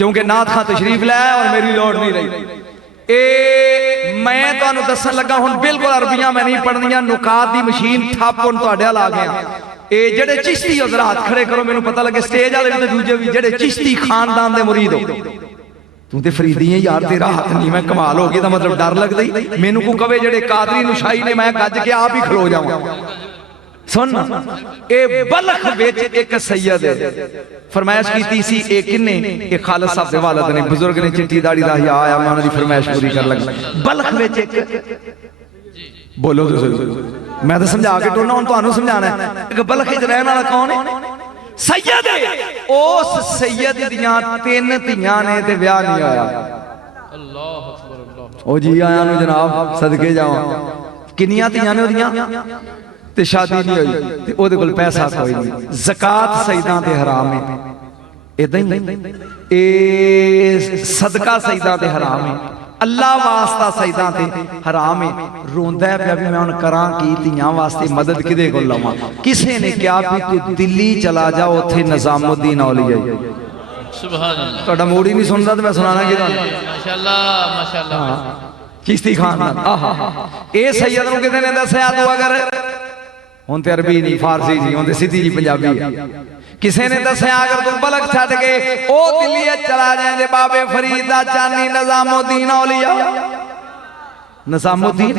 क्योंकि नाथ खां तशरीफ लै और मेरी लोड़ नहीं रही ए मैं तुहानू दसन लगा हुण बिल्कुल अरबियां मैं नहीं पढ़नियां नुकात दी मशीन ठप हुण तुहाडे नाल आ गया ए जेड़े चिश्ती हज़रात खड़े करो मैनू पता लगे स्टेज वाले भी ते दूजे भी जेड़े चिश्ती खानदान दे मुरीद हो तू ते फरीदी है यार तेरा हाथ नहीं मैं कमाल हो गई दा मतलब डर लगदा ही मैनू को कवे जेड़े कादरी नुशाई ने मैं गज के आप ही खलो जावां सुन ए बलख विच एक सैयद है फरमाइश कीती सी ए किन्ने ए खालिद साहब दे वालिद ने बुजुर्ग ने चिट्टी दाढ़ी दा हिया आया मैं उन्हां दी फरमाइश पूरी कर लगा बलख विच एक बोलो तो मैं तो समझा के टोना हुण तुहानू समझाना है एक बलख विच रहने वाला कौन है सैयद है उस सैयद दियां 3 धीयां ने ते ब्याह नहीं होया अल्लाह अकबर अल्लाह ओ जी आया नु जनाब सदके जावां किन्नियां धीयां ने ओदियां ते शादी नहीं हुई ते ओदे कोल पैसा कोई नहीं। ज़कात सईदां ते हराम है, इदां ही ए सदका सईदां ते हराम है, अल्लाह वास्ता सईदां ते हराम है। रोंदा है पिया भी मैं हुण करां की, धीआं वास्ते मदद किदे कोल लवां। किसे ने कहा भी तू दिल्ली चला जा, उत्थे निजामुद्दीन औलिया सुभान अल्लाह। तुहाडा मूड ही नहीं सुनदा ते मैं सुनाना कि तुहानू माशाअल्लाह माशाअल्लाह। चिश्ती खानदान। आहा ए सैयद नूं किसे ने दस्सिया तू अगर हुण ते अरबी नहीं फारसी जी, हुण ते सीधी जी पंजाबी है। किसे ने दस्सिया अगर तू बलक छड्ड के ओ दिल्ली चला जाए बाबे फरीद दा चानी निजामुद्दीन औलिया। निजामुद्दीन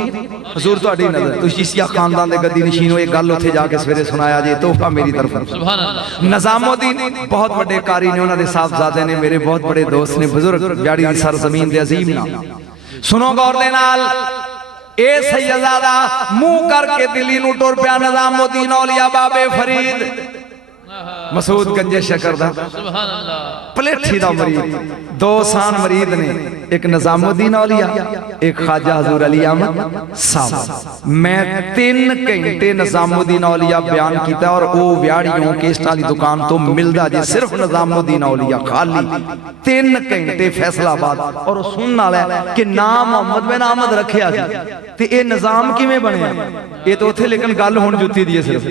हजूर तुहाडी नज़र तुसीं चिश्तिया खानदान दे गद्दी नशीन हो, एक गल उत्थे जाके सवेरे सुनाया जे, तोहफा मेरी तरफ। सुभान अल्लाह। निजामुद्दीन बहुत बड़े कारी ने, उन्होंने साहबजादे ने, मेरे बहुत बड़े दोस्त ने, बुजुर्ग ब्याड़ी दी सरजमीन दे अजीम ना। सुनो गौर दे नाल, ए सैयदजादा मुंह करके दिल्ली नूं टुर पिया निजामुद्दीन औलिया बाबे फरीद मसूद गंजे शकर दा सुभान अल्लाह। पलेठी दा मरीद, दो सान मरीद ने, एक निजामुद्दीन औलिया, एक ख्वाजा हजूर अली अहमद साहब। मैं 3 घंटे निजामुद्दीन औलिया बयान किया और वो व्याड़ियों केस्टां दी दुकान तो मिलदा जे सिर्फ निजामुद्दीन औलिया खाली 3 घंटे फैसलाबाद। और सुनने वाला कि नाम मोहम्मद बिन अहमद रखिया सी ते ये निजाम किवें बनिया, ये तो उत्थे लेकिन गल हुण जुत्ती दी है सिर्फ।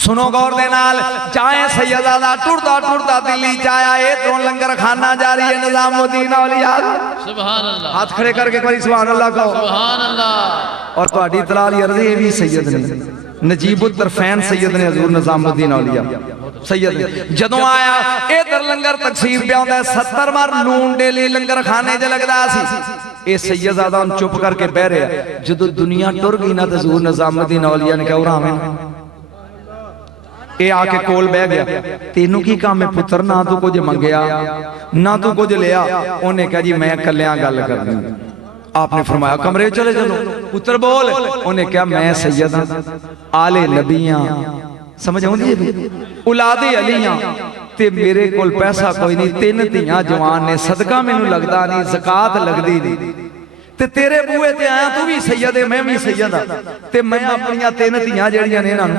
सुनो गौर दे नाल, चाहे सैयदजादा टुरदा टुरदा दिल्ली जाया, ए तो लंगर खाना जारी है निजामुद्दीन औलिया। सुभान अल्लाह। हाथ खड़े करके कोई सुभान अल्लाह कहो। सुभान अल्लाह। और तुहाडी इतलाल अर्ज़ी ये भी सैयद ने, नजीबुत तरफैन सैयद ने हजूर निजामुद्दीन औलिया सैयद ने। जदों आया इधर लंगर तकसीम पे आंदा 70 बार लून डेली लंगर खाने च लगदा सी। ए सैयदजादा चुप करके बह रहा, जदों दुनिया टुर गई ना तो हजूर निजामुद्दीन औलिया ने कहा उरावें ये आके कोल बह गया, तेनू की काम है पुत्र, ना तू कुछ मंगया ना तू कुछ लिया। उन्हें कहा जी मैं कल्यां गल करनी। आपने फरमाया कमरे चले चलो, पुत्र बोल। उन्हें कहा मैं सैयद हां, आले नबी हां, समझ आउंदी है, औलादे अली हां ते मेरे कोल पैसा कोई नहीं, 3 धीआं जवान ने, सदका मैनू लगदा नहीं, ज़कात लगदी नहीं ते तेरे बूहे ते आया, तू भी सैयद है मैं भी सैयद हां ते मैं अपनियां 3 धीआं जड़ियां ने इन्हां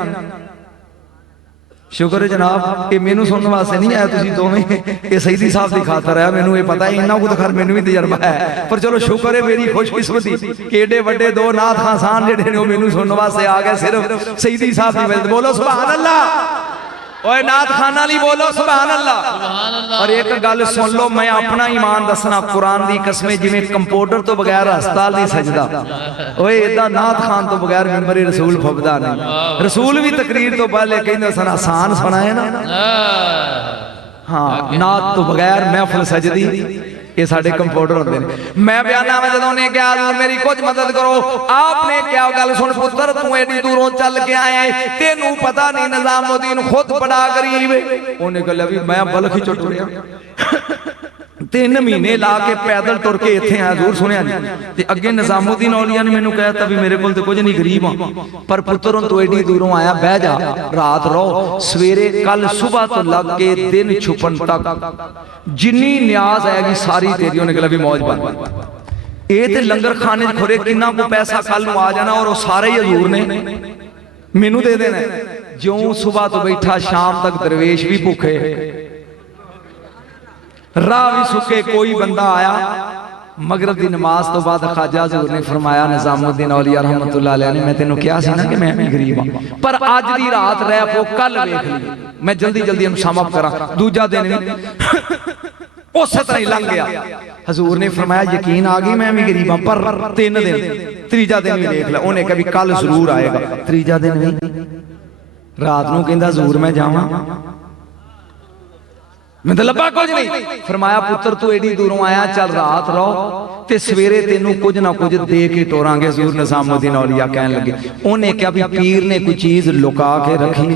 शुक्र है जनाब, ये मैनू सुनने वास्ते नहीं आया, तुसीं दोवें ये सईदी साहब की खातर है। मैनू ये पता है इन्ना कुछ खैर मैनू भी तजर्बा है, पर चलो शुक्र है मेरी खुशकिस्मती कि एडे वड्डे 2 नाथ खान जेडे ने मैनू सुनने वास्ते आ गए सिर्फ सईदी साहब की वजह। बोलो सुभान अल्लाह। ओए नाथ खाना ली बोलो सुभान अल्लाह। और एक गल सुन लो, मैं अपना ईमान दसना, कुरान दी कसमें जिवें कंप्यूटर तो बगैर हस्पताल नहीं सजदा, ओए इदा नाथ खान तो बगैर मेंबरी रसूल फबदा नहीं। रसूल भी तकरीर तो पहले कहंदे सन आसान सुनाए ना, हाँ नाथ तो बगैर महफिल सजदी, ये साडे कंप्यूटर होंदे ने। मैं बयाना में जदों ने कहा हजूर मेरी कुछ मदद करो, आपने क्या गल सुन पुत्र, तू एडी दूरों चल के आया है, तेनू पता नहीं निजामुद्दीन खुद बड़ा गरीब है। उन्हें कहा भी मैं बल्ख ही टुरिया 3 महीने ला के पैदल टुर के इत्थे आया हजूर सुनिया जी। ते अगे निजामुद्दीन औलिया ने मैनू कहता भी मेरे कोल ते कुछ नहीं, गरीब हां, पर पुत्र तू एडी दूरों आया, बह जा रात रहो, सवेरे कल सुबह तो लग के दिन छुपन तक जिन्नी न्याज आएगी सारी तेरी। उन्हें कहा भी मौज बन ये ते लंगर खाने खोरे किन्ना को पैसा कल नूं आ जाना, और वो सारे ही हजूर ने मैनू दे देना। ज्यों सुबह तो बैठा शाम तक दरवेश भी भूखे, राह भी सुके, कोई बंदा आया मगरिब दी नमाज तो बाद ख्वाजा हजूर ने फरमाया निजामुद्दीन औलिया रहमतुल्लाह अलैह ने मैं तेनू कहा सी ना कि मैं भी गरीब हां, पर अज दी रात रह पो, कल वेख ली, मैं जल्दी जल्दी सम अप करा। दूजा दिन भी उस तरह ही लंघ गया। हजूर ने फरमाया यकीन आ गई मैं भी गरीब हां, पर 3 दिन, तीजा दिन भी देख ला। उन्हें कहा भी कल जरूर आएगा, तीजा दिन भी रात नूं कहंदा हजूर मैं जावां, मैं तो लब्बा कुछ नहीं। फरमाया पुत्र तू एडी दूरों आया, चल रात रहो ते सवेरे तेनू कुछ ना कुछ दे के टोरांगे। हजूर निजामुद्दीन औलिया कहन लगे, उन्हें क्या भी पीर ने कोई चीज लुका के रखी,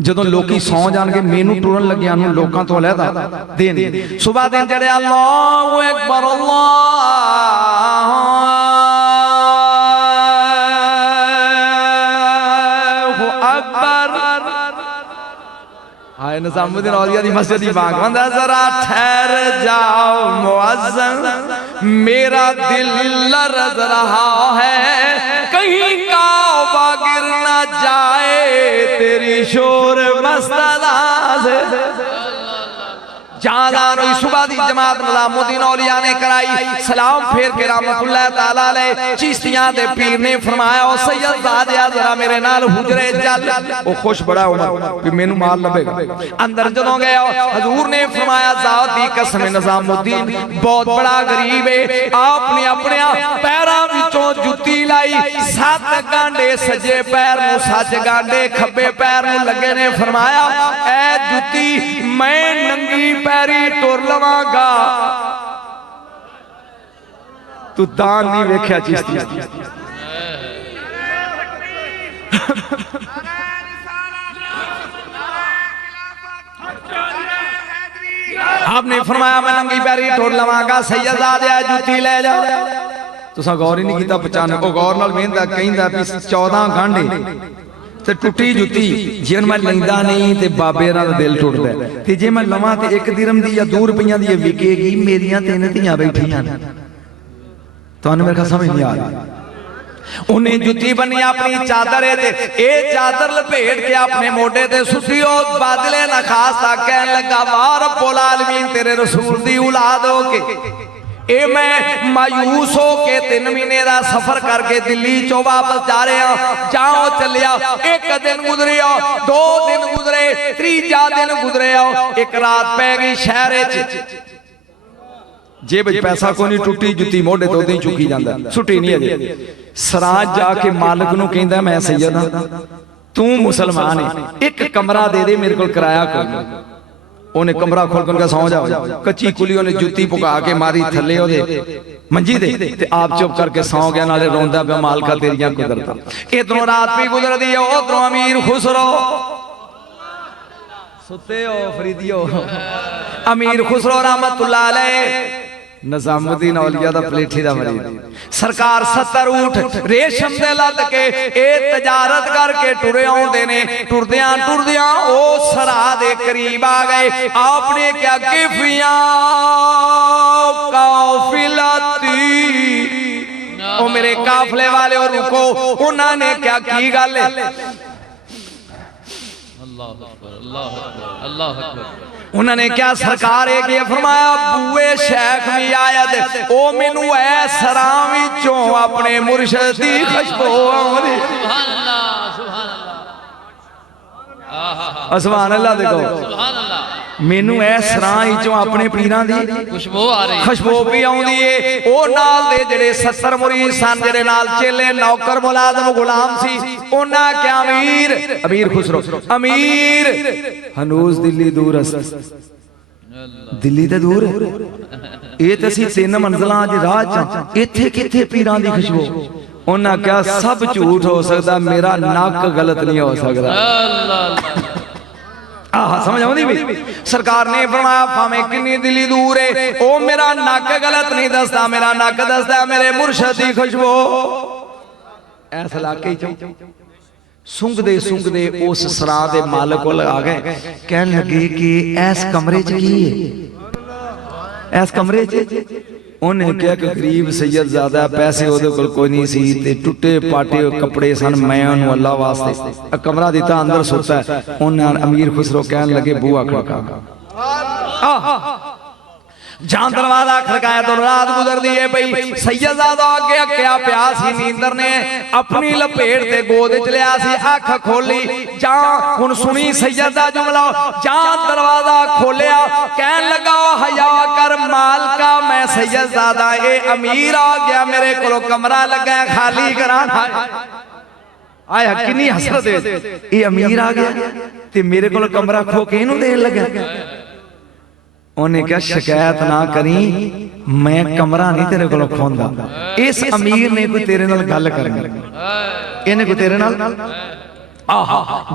जदों लोकी सौ जाणगे मैनू टुरन लग्या नूं लोकां तो अलहदा देन। सुबह दिन चढ़े अल्लाहु अकबर अल्लाहु अकबर। हाय निजामुद्दीन औलिया दी मस्जिद दी बाग बंदा जरा ठहर जाओ मुअज्जिन, मेरा दिल लरज़ रहा है कहीं काबा की जाए तेरी शोर मस्तादा से जहां सुबह दी जमात निजामुद्दीन औलिया ने कराई सलाम फेर के रहमतुल्लाह ताला अलैह चिश्तियां दे पीर ने फरमाया ओ सैयद ज़ादिया जरा मेरे नाल हुजरे चल। ओ खुश बड़ा उमर कि मेनू माल लभेगा। अंदर जदों गया हजूर ने फरमाया ज़ात दी कसम निजामुद्दीन बहुत बड़ा गरीब है। आपने अपने पैरां विचों जुत्ती लाई 7 गांडे सज्जे पैर नूं सच गांडे खब्बे पैर नूं लगे ने फरमाया ऐ जुत्ती मैं नंगी पैरी टुर लवांगा तू दान नहीं वेख्या चिश्ती। आपने फरमाया मैं नंगी पैरी टुर लवांगा सैयद ज़ादिया जुत्ती ले जा। तुसां गौर ही नहीं कीता 95 गौर नाल वेंदा कहिंदा भी 14 गांडे ते टुटी जुत्ती जे मैं लैंदा नहीं ते बाबे दा दिल टुटदा ते जे मैं लवां ते 1 दिरहम दी या 2 रुपइयां दी विकेगी मेरियां 3 धीआं बैठियां तुहानू मेरे समझ नहीं आ रही। उन्हें जुत्ती बनी अपनी चादर ते ए चादर लपेट के अपने मोढे ते सुटी ओ बादले ना खास ता कहन लगा वाह रब्बुल आलमीन तेरे रसूल दी औलाद हो के ए मैं मायूस हो के 3 महीने का सफर करके दिल्ली चो वापस जा रहा जाओ चलिया 1 दिन गुजरे 2 दिन गुजरे 3जा दिन गुजरे 1 रात पै गई शहर जेब पैसा को नहीं टुटी जुत्ती मोढे तो उदी चुकी जांदा सुटी नहीं अजे सराज जाके मालिक नूं कहंदा मैं सैयद हां तू मुसलमान है 1 कमरा दे दे मेरे को किराया कोई उन्हें कमरा खोल कर सौ जाओ कच्ची कुली ने जुत्ती पुका के मारी थले मंजी दे ते आप चुप करके सौ गया नाले रोंदा पे मालका तेरियां कुदरता। इधरों रात भी गुजरदी है उधरों अमीर खुसरो सुते हो फरीदियो अमीर खुसरो रहमतुल्लाह अलैह निजामुद्दीन औलिया दा पलेठी दा मरीद सरकार 70 ऊंट रेशम दे लद के ए तजारत करके टुरे आउंदे ने टुरदियां टुरदियां ओ सरा दे करीब आ गए। आपने क्या किफिया काफिलती ओ मेरे काफले वाले और रुको उन्होंने क्या की गल है अल्लाह अकबर अल्लाह अकबर अल्लाह अकबर उन्होंने क्या सरकार है कि फरमाया बूए शेख भी आया दे ओ मैनू ऐ सरां विचों अपने मुर्शिद दी खुशबू आउंदी सुभान अल्लाह सुभान अल्लाह सुभान अल्लाह देखो सुभान अल्लाह मैनू ऐ सरां विचों अपने पीरां दी खुशबू आ रही खुशबू भी आउंदी है। ओ नाल दे जेड़े 70 मुरीद सन जेड़े नाल चेले नौकर मुलाजम गुलाम सी उन्हां क्या अमीर अमीर खुसरो अमीर हनूज दिल्ली दूर दिल्ली ते दूर ये तो असीं 3 मंजिलां अज राह च इत्थे कित्थे पीरां दी खुशबू उन्हां क्या सब झूठ हो सकदा मेरा नक गलत नहीं हो सकदा समझ आउंदी भी सरकार ने फरमाया भावें किन्नी दिल्ली दूर है ओ मेरा नक गलत नहीं दसदा मेरा नक दसदा मेरे मुर्शिद दी खुशबू इस इलाके चों सुंघदे उस सरा दे मालिक कोल आ गए कहन लगे कि इस कमरे च की है इस कमरे च उन्हें कहा कि गरीब सैयद ज़्यादा पैसे ओदे कोल कोई नहीं सी ते टुटे पाटे कपड़े सन मैं उन्होंने अल्लाह वास्ते कमरा दिता अंदर सोता है उन्हें अमीर खुसरो कहन लगे बुआ खड़का जहां दरवाजा खड़काया तो रात गुजर दी है भाई सैयदजादा आगे क्या प्यास ही नींदर ने अपनी लपेट ते गोद च लिया सी अख खोली जहां हुन सुनी सैयदा जुमला जहां दरवाजा खोलिया कहन लगा हया कर मालका मैं सैयदजादा ए अमीर आ गया मेरे को कमरा लगा खाली कराना आया किन्नी हसरत है ये अमीर आ गया ते मेरे को कमरा खो के इनू देन लगा उन्हें क्या शिकायत ना करी मैं कमरा नहीं तेरे को खोंदा इस अमीर ने कोई तेरे नाल गल करनी इन्हें कोई तेरे नाल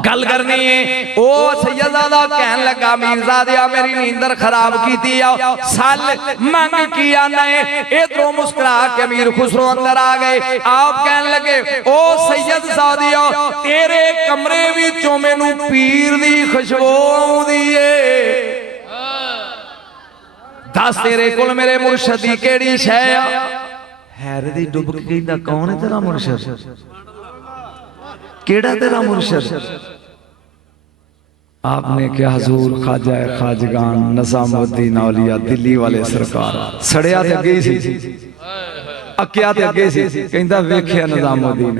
गल करनी है ओ सैयदजादा कहन लगा मीरजादिया मेरी नींदर खराब कीती आ साल मंग किया नए इधरों मुस्कुरा के अमीर खुसरो अंदर आ गए आप कहन लगे ओ सैयदजादिया तेरे कमरे विचों मैनू पीर दी खुशबू आउंदी है दस तेरे कोल मेरे मुर्शिद दी केड़ी शै आ हैरत दी डुब के कहंदा कौन है तेरा मुर्शिद केड़ा तेरा मुर्शद? आपने क्या हजूर ख्वाजा खाजगान निजामुद्दीन औलिया दिल्ली वाले सरकार। सड़िया ते अगे ही सी, अक्या ते अगे सी, कहंदा वेख्या निजामुद्दीन,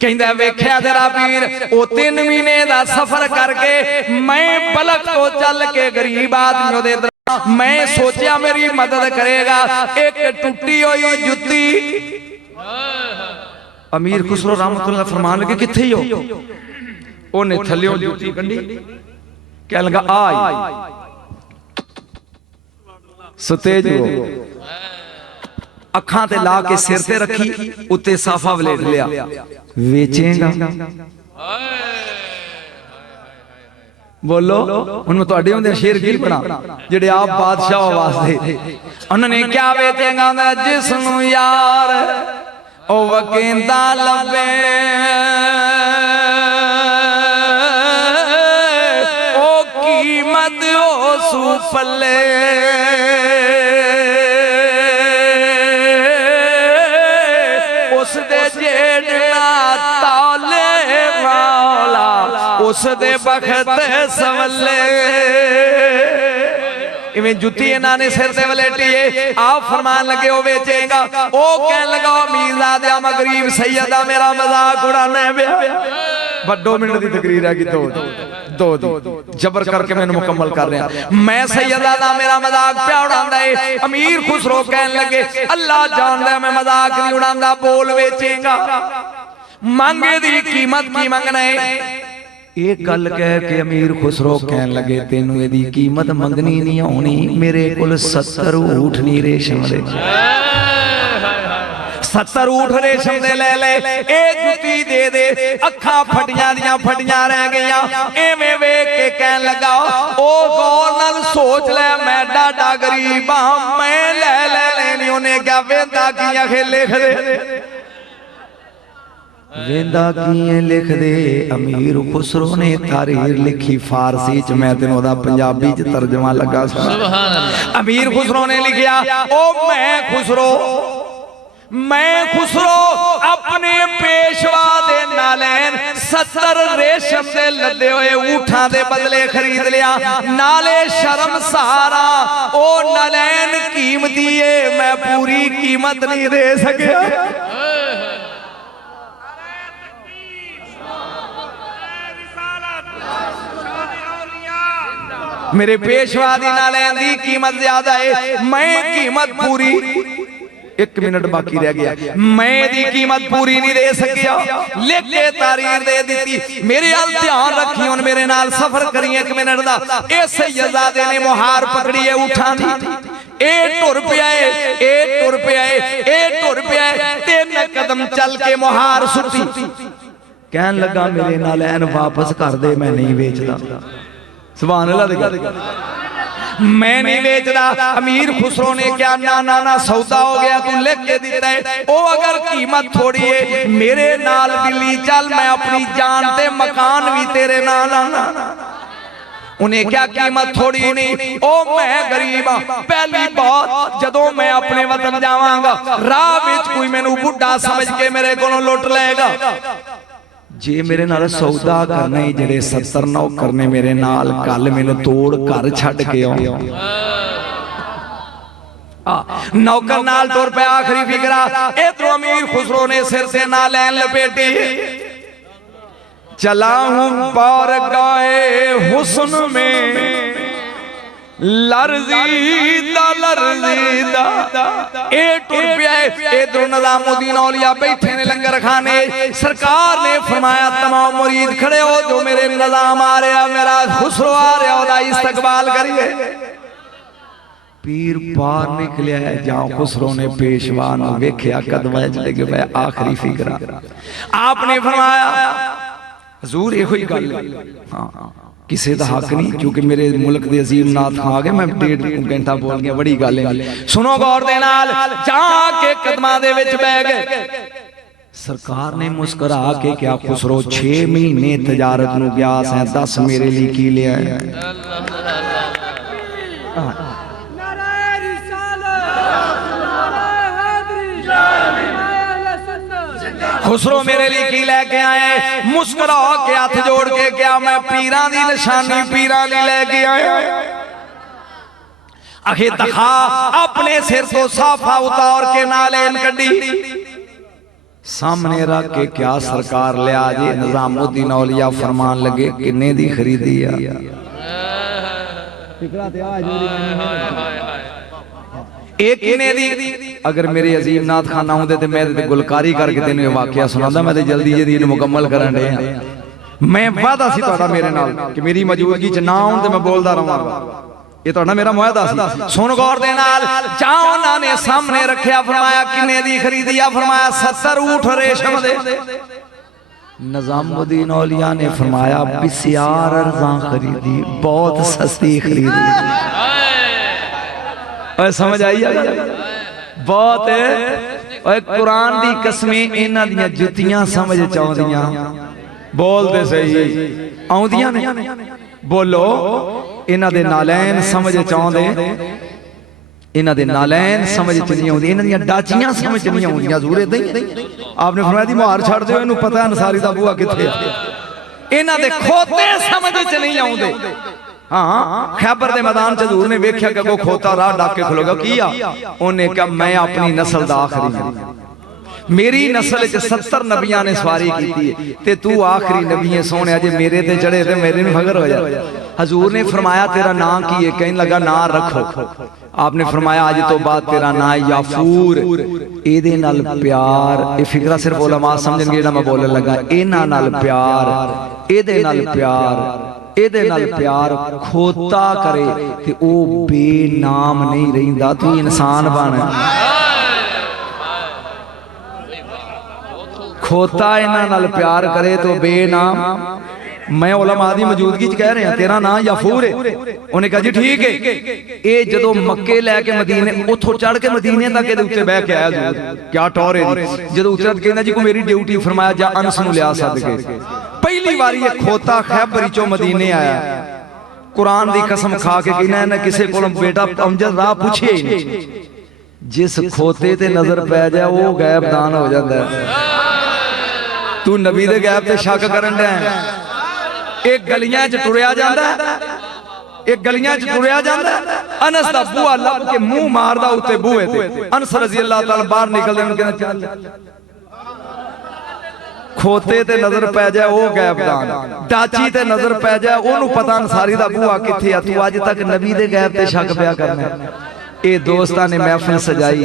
कहंदा वेख्या तेरा पीर ओ 3 महीने दा सफर करके मैं बलक तो चल के गरीब आदमियों दे मैं सोचा मेरी मदद करेगा। एक टूटी हुई जुत्ती अमीर खुसरो रहमतुल्लाह फरमान लगे किथे हो? ओने थल्लियों जुत्ती कंडी कह लगा आई सतेज हो, अखां ते ला के सिर ते रखी, उत्ते साफा वलेट लिया। वेचेगा? बोलो हुण मैं तुहाडे हुंदे शेर की पढ़ा जेड़े आप बादशाह वास्ते उन्होंने क्या वेचेगा? जिसनू यार ओ वकेंदा लबे ओ कीमत ओ सुपले उस दे जेड़ना ताले मौला उस दे बखत सवले। इवें जुत्ती इन्होंने सिर से वलेटी है। आप फरमान लगे ओ बेचेगा? ओ कह लगा अमीरजादा मैं गरीब सैयदा मेरा मजाक उड़ाना है। बस 2 मिनट की तकरीर है कि दो जबर करके मैंने मुकम्मल कर रहा मैं सैयदा मेरा मजाक प्या उड़ांदा है। अमीर खुसरो कहन लगे अल्लाह जानदा मैं मजाक नहीं उड़ांदा, बोल बेचेगा? मांगे दी कीमत की मंगना है? एक गल कह के अमीर खुसरो कहन लगे तेनू एदी कीमत मंगनी नहीं आउणी, मेरे कोल 70 ऊठ नहीं रेशम दे, 70 ऊठ रेशम दे ले ले, ए जुत्ती दे दे। अखां फटियां दियां फटियां रह गईयां, एवें वेख के कहन लगा ओ गौर नाल सोच ले मैं डाडा गरीब हां, मैं ले लेनी। उन्हें क्या वेंदा की आखे लिख दे, वेंदा की लिख दे। अमीर खुसरो ने तारीर लिखी फारसी च, मैं तेनों दा पंजाबी च तर्जमा लगा सुभान अल्लाह। अमीर खुसरो ने लिखिया ओ मैं खुसरो अपने पेशवा दे नालैन 70 रेशम दे लदे हुए ऊठां दे बदले खरीद लिया, नाले शर्म सारा ओ नालैन कीमती है, मैं पूरी कीमत नहीं दे सकिया। मेरे पेशवा दी नालैन दी कीमत ज्यादा है, मैं कीमत पूरी 1 मिनट बाकी रह गया, मैं दी कीमत पूरी नहीं दे सकिया। लिख के तारीर दे दी। मेरे हाल ध्यान रखी हुन मेरे नाल सफर करी 1 मिनट दा। इस सैयदादे ने मुहार पकड़ी है उठा दी, ए टुर पिया है, ए टुर पिया है, ए टुर पिया है। 3 कदम चल के मुहार सुटी, कहन लगा मेरे नालैन वापस कर दे, मैं नहीं बेचदा। सुभान अल्लाह दी गल, मैं नहीं बेचदा। अमीर खुसरो ने क्या ना सौदा हो गया, तू लिख के दिता है। ओ अगर कीमत थोड़ी है मेरे नाल दिल्ली चल, मैं अपनी जान ते मकान भी तेरे नाल आना। उन्हें क्या कीमत थोड़ी नहीं, ओ मैं गरीब हां, पहली बात जदों मैं अपने वतन जावांगा राह विच कोई मैनू बुढ़ा समझ के मेरे कोलों लुट लेगा। जे मेरे नाल सौदा करना ही जेड़े 70 नौकर ने मेरे नाल कल मैनू तोड़ घर छड्ड के आओ। नौकर नाल टुर पे आखिरी फिकरा। इधरों अमीर खुसरो ने सिर से नालैन लपेटी, चला हूं पार गाए हुस्न में लरजीदा ए टुर पिया। इधरों निजामुद्दीन औलिया बैठे ने लंगर खाने, सरकार ने फरमाया तमाम मुरीद खड़े हो, जो मेरे निजाम आ रहा मेरा खुसरो आ रहा ओदा इस्तकबाल करिए। पीर पार निकलिया है, जाओ खुसरो ने पेशवा नूं वेख्या कदमां च लगे पे आखिरी फिकरा। आपने फरमाया हजूर ये कोई गल हां किसी का हक नहीं, क्योंकि मेरे मुल्क के अजीम नाथ खां आ गए, मैं 1.5 घंटा बोल गया, बड़ी गल है। सुनो गौर दे नाल, जाके कदमां दे विच बैठ गए। सरकार ने मुस्कुरा के क्या खुसरो 6 महीने तजारत नूं गया है, 10 मेरे लिए की लिया है। खुसरो मेरे लिए की लेके आए? मुस्कुरा के हाथ जोड़ के क्या मैं पीरां दी निशानी पीरां दी लेके आया? आखिर तखा अपने सिर तो साफा उतार के नालेन कड्डी सामने रख के क्या सरकार लिया जे निजामुद्दीन औलिया फरमान लगे किन्ने दी खरीदी आ एक किन्ने दी? अगर मेरे अजीम नाथ खान आउंदे ते मैं ते गुलकारी करके तेन वाकया सुनांदा। मैं ते जल्दी जल्दी मुकम्मल करन दे मैं वादा सी तुहाडा मेरे नाल कि मेरी मौजूदगी च ना आउण ते मैं बोलदा रहांगा। ये तो मेरा मुआदा सी। सुन गौर दे नाल जाओ उन्होंने सामने रखा फरमाया किन्ने दी खरीदी आ? फरमाया 70 ऊंट रेशम दे। निजामुद्दीन औलिया ने फरमाया बिस्यार अर्ज़ा खरीदी, बहुत सस्ती खरीदी। समझ आई? बहुत कुरान दी कसमें इन्हां दियां जुतियां समझ च आउंदियां। बोलदे सही आउंदियां ने बोलो। इन्हां दे नालैन समझ च आउंदे, इन्हां दे नालैन समझ च नहीं आउंदी, इन्हां दियां डाचियां समझ च नहीं आउंदियां। हज़ूर इदां ही आपने फरमाया दी मुहार छड़ दिओ, इहनूं पता है अंसारी दा बूआ कित्थे है। इन्हां दे खोते समझ च नहीं आउंदे। हाँ खैबर दे मैदान च हज़ूर ने वेख्या कि कोई खोता राह डाक के खलो गया। की आ? उन्हें कहा मैं अपनी नस्ल दा आखिरी हां, मेरी नस्ल च 70 नबियां ने सवारी की ते तू आखिरी नबी है सोने जे मेरे ते चढ़े ते मेरे नूं फखर हो जाए। हजूर ने फरमाया तेरा नाम की है? कहने लगा ना रखो। आपने फरमाया आज तो बाद तेरा नाम याफूर। एदे नाल प्यार, ये फिकरा सिर्फ उलमा समझणगे जेड़ा मैं बोलण लगा। इन्हां नाल प्यार, एदे नाल प्यार, एदे नाल प्यार खोता करे ते ओ बेनाम नहीं रहिंदा। तू इंसान बन। खोता इन्हां नाल प्यार करे तो बेनाम। मैं उलमा दी मौजूदगी च कह रहा तेरा नाम याफूर है। उन्हें कहा जी ठीक है। ये जदों मक्के लैके मदीने उथों चढ़ के मदीने तक इहदे उत्ते बैठ के आया हजूर, क्या टौर है। जदों उतरत कहंदा जी को मेरी ड्यूटी, फरमाया जा अनस नूं लिया सदके। पहली बारी ये खोता खैबर चों मदीने आया। कुरान दी कसम खा के कहना इन्हें किसी कोलों बेटा अमजद राह पूछे ही नहीं। जिस खोते ते नजर पै जाए वो गैबदान हो जाता है। तू नबी दे गैब ते शक करन दे। एक गलियां च टुरिया जांदा, एक गलियां च टुरिया जांदा। अनस दा बूहा लब के मुंह मारदा उत्ते बूहे ते। अनस रज़ी अल्लाह तआला बाहर निकलदे उन्हें कहना चल खोते ते नजर पै जाए वो गैबदान, डाची ते नजर पै जाए ओनू पता अंसारी दा बूहा किथे आ। तू अज तक नबी दे गैब ते शक पिया करना। ये दोस्तां ने महफिल सजाई,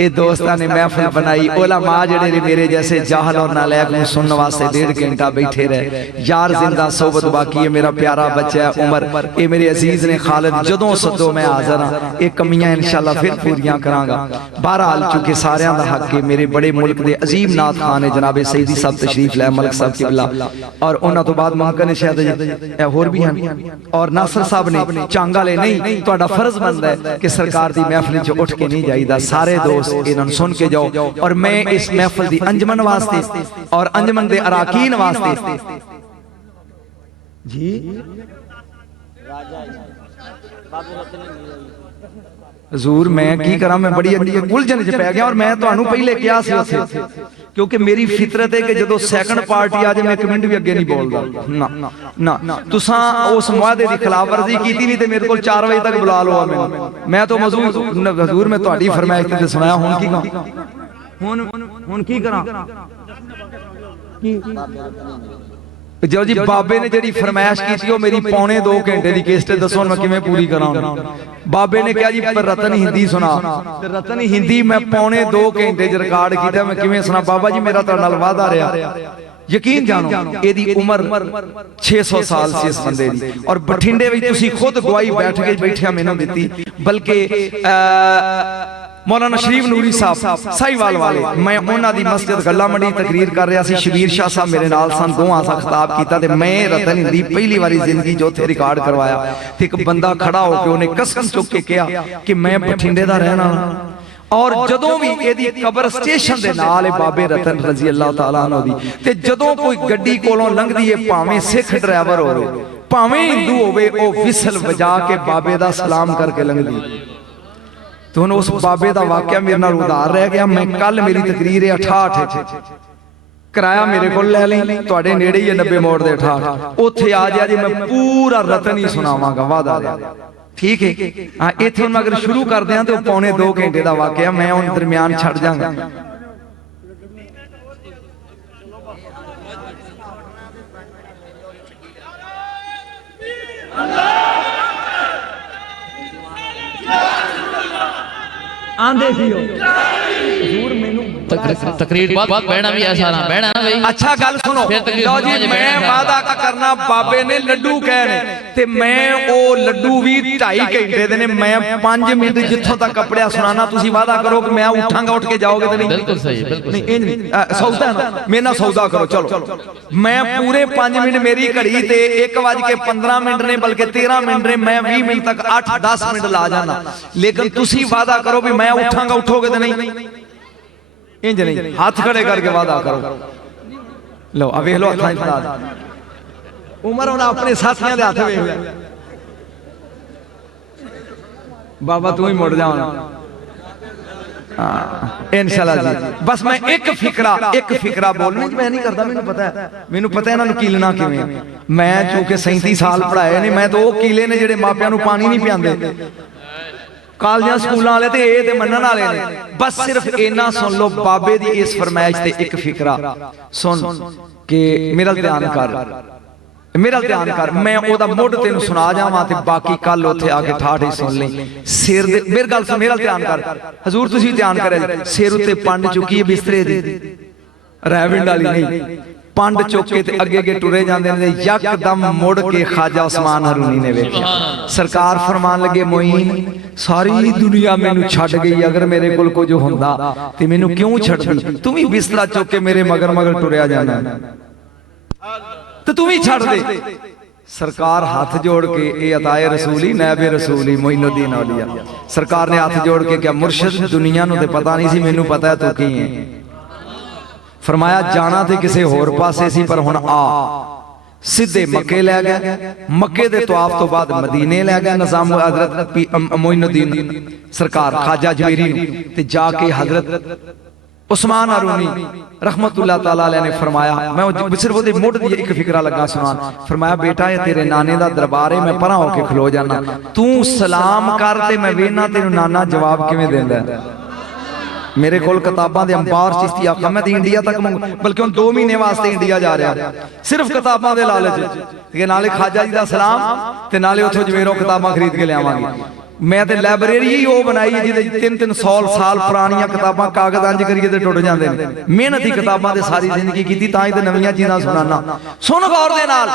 ये दोस्तां ने महफिल बनाई। उलमा जेड़े मेरे जैसे जाहल और नालायक नूं सुनने वास्ते 1.5 घंटा बैठे रहे। यार जिंदा सोबत बाकी है, मेरा प्यारा बच्चा है उमर, ये मेरे अजीज ने खालिद, जदों सदो मैं हाज़र हाँ। ये कमियां इंशाअल्लाह फिर पूरियां करांगा। बहरहाल चूंकि सारियां दा हक है, मेरे बड़े मुल्क दे अजीम नाथ खान है जनाब सईदी साहब तशरीफ लाए, मलिक साहब किबला, और उन्हां तो बाद मुमकिन है शायद होर भी हैं, और नासर साहब ने चांग वाले नहीं। तुहाडा फर्ज बनदा है कि सरकार दी महफिल च उठ के नहीं जाईदा। सारे दोस्त इन्हां नूं सुन के जाओ। और मैं इस महफिल दी अंजमन वास्ते और अंजमन दे अराकीन वास्ते जी हजूर मैं की करा, मैं बड़ी उलझन च पै गया। और मैं तुहानू पहले कहा सी उत्थे, क्योंकि मेरी फितरत है कि जो सैकंड पार्टी आ जाए मैं एक मिनट भी अगे नहीं बोलता ना ना ना। तुसां उस मुआदे की खिलाफवर्जी की नहीं तो मेरे को 4 बजे तक बुला लो। मैं तो मौजूद हजूर मैं तुहाडी फरमाइश ते सुनाया। हुण की कहां, हुण की करां? जो जी बाबे ने जी फरमाइश की थी मेरी 2.25 घंटे की केसट दसो मैं किवें पूरी करां। बाबे ने कहा जी पर रतन हिंदी सुना, रतन हिंदी मैं 2.25 घंटे च रिकॉर्ड किया, मैं किवें सुना। बाबा जी मेरा तुहाडे नाल वादा रहा, यकीन जानो एदी उम्र 600 साल से इस बंदे दी। और बठिंडे विच तुसीं खुद गवाही बैठ के बैठिया मैनूं दित्ती, बल्कि मौलाना शरीफ नूरी साहब साहिवाल वाले, मैं उन्हां दी मस्जिद गल्ला मंडी तकरीर कर रहा सी। शबीर शाह साहब मेरे नाल सन, दोवां सा खिताब कीता ते मैं रतन हिंदी पहली बारी जिंदगी जो उत्थे रिकॉर्ड करवाया। ते एक बंदा खड़ा होकर उन्हें कसम चुक के कहा कि मैं बठिंडे दा रहना। और जदों भी एदी कबर स्टेशन दे नाल बाबे रतन रजी अल्लाह तआला अन्हु दी, ते जदों कोई गड्डी कोलों लंघदी है, भावें सिख ड्राइवर होवे भावें हिंदू होवे, ओ विसल बजा के बाबे दा सलाम करके लंघदी। तो उस बाबे का वाकया मेरे नाल उधार रह गया। मैं कल मेरी तकरीर है 68 ਕਿਰਾਇਆ ਮੇਰੇ ਕੋਲ ਲੈ ਲਈ, ਤੁਹਾਡੇ ਨੇੜੇ ਹੀ ਹੈ 90 ਮੋੜ ਦੇ 68, ਉੱਥੇ ਆ ਜਾ ਜੀ, ਮੈਂ ਪੂਰਾ ਰਤਨ ਹੀ ਸੁਣਾਵਾਂਗਾ, ਵਾਦਾ ਰਿਹਾ। ਠੀਕ ਹੈ ਹਾਂ, ਇੱਥੇ ਹੁਣ ਅਗਰ ਸ਼ੁਰੂ ਕਰਦੇ ਹਾਂ ਤੇ ਉਹ ਪੌਣੇ 2 ਘੰਟੇ ਦਾ ਵਾਕਿਆ, ਮੈਂ ਹੁਣ ਦਰਮਿਆਨ ਛੱਡ ਜਾਵਾਂਗਾ। ਆਂਦੇ ਸੀ ਹਜ਼ੂਰ ਮੈਨੂੰ तकरीर बाद बहना भी ऐसा ना बहना ना भाई। अच्छा गल सुनो, लो जी मैं वादा करना, बाबे ने लड्डू कहे ने ते मैं ओ लड्डू भी 2.5 घंटे दे ने, मैं 5 मिनट जिथों तक कपड़िया सुनाना, तुसी वादा करो कि मैं उठांगा, उठ के जाओगे तो नहीं? बिल्कुल सही, बिल्कुल नहीं नहीं सौदा है ना, मेरे नाल सौदा करो। चलो मैं पूरे 5 मिनट, मेरी घड़ी ते 1:15 ने, बल्कि 13 मिनट ने, मैं 20 मिनट तक 8-10 मिनट ला जाना, लेकिन तुसी वादा करो भी मैं उठांगा, उठोगे तो नहीं? इंज नहीं, हाथ खड़े करके वादा करो। लो अब वेख लो हथां फड़ा, उमर उन्हें अपने साथियों के हाथ वेख लिया, बाबा तू ही मुड़ जाओ इंशाल्लाह जी। बस मैं एक फिकरा बोलने मैं नहीं करता, मैनू पता है इन्होंने कीलना किवें। मैं चूंकि 37 साल पढ़ाए ने, मैं तो वो कीले ने जिहड़े मापियां नूं पानी नहीं पिआंदे, कालजां स्कूलों वाले ते ये मनण वाले ने। बस सिर्फ इन्ना सुन लो, बाबे दी इस फरमाइश ते एक फिकरा सुन के मेरा ध्यान कर, मैं ओदा मुढ़ तेन सुना जावां ते बाकी कल उत्थे आके ठाठ ही सुन ले। सिर दे मेरी गल सुन, मेरा ध्यान कर हजूर, तुसीं ध्यान करे, सिर उत्ते पंड चुकी है बिस्तरे दी, रैविंड वाली नहीं, पंड चुक के ते अगे अगे टुरे जांदे ने, यकदम मुड़ के ख्वाजा उस्मान हरूनी ने वेखिया। सरकार फरमान लगे, मोइन सारी दुनिया मैनू छड्ड गई, अगर मेरे कोल कुछ हुंदा ते मैनू क्यों छड्डदी? तू भी बिस्तरा चुक के मेरे मगर मगर टुरिया जाना तो तू भी छड्ड दे। सरकार हाथ जोड़ के, ये अताए रसूली नैबे रसूली मोइनुद्दीन औलिया, सरकार ने हाथ जोड़ के क्या, मुर्शिद दुनिया नूं ते पता नहीं सी, मैनू पता है तू की है। फरमाया जाना ते किसे होर पासे सी, पर हुण आ सीधे मक्के लै गए, मक्के दे तवाफ तो बाद मदीने लै गए निजाम हजरत मोइनुद्दीन सरकार ख्वाजा अजमेरी ते जाके हजरत उस्मान हरूनी रहमतुल्लाह ताला अलैह ने फरमाया, मैं सिर्फ ओदे मुढ़ दी एक फिकरा लगा सुनान। फरमाया बेटा ये तेरे नाने दा दरबार है, मैं परा होके खलो जाना, तू सलाम कर ते मैं वेना तेनू नाना जवाब किवें देंदा है। मेरे कोल किताबां दे अंबार चिश्ती आखा, मैं तो इंडिया तक बल्कि हुण 2 महीने वास्ते इंडिया जा रहा, सिर्फ किताबां दे लालच कि नाले ख्वाजा जी दा सलाम ते नाले उत्थों जवेरों किताबां खरीद के लियावांगे। मैं तो लाइब्रेरी ही वो बनाई जिहदे 3-3 साल पुरानियां किताबां कागज अंज करिए ते टुट जांदे ने। मेहनत ही किताबां दे सारी जिंदगी कीती, तां ही ते नवीं चीज़ां सुनाना। सुन गौर दे नाल,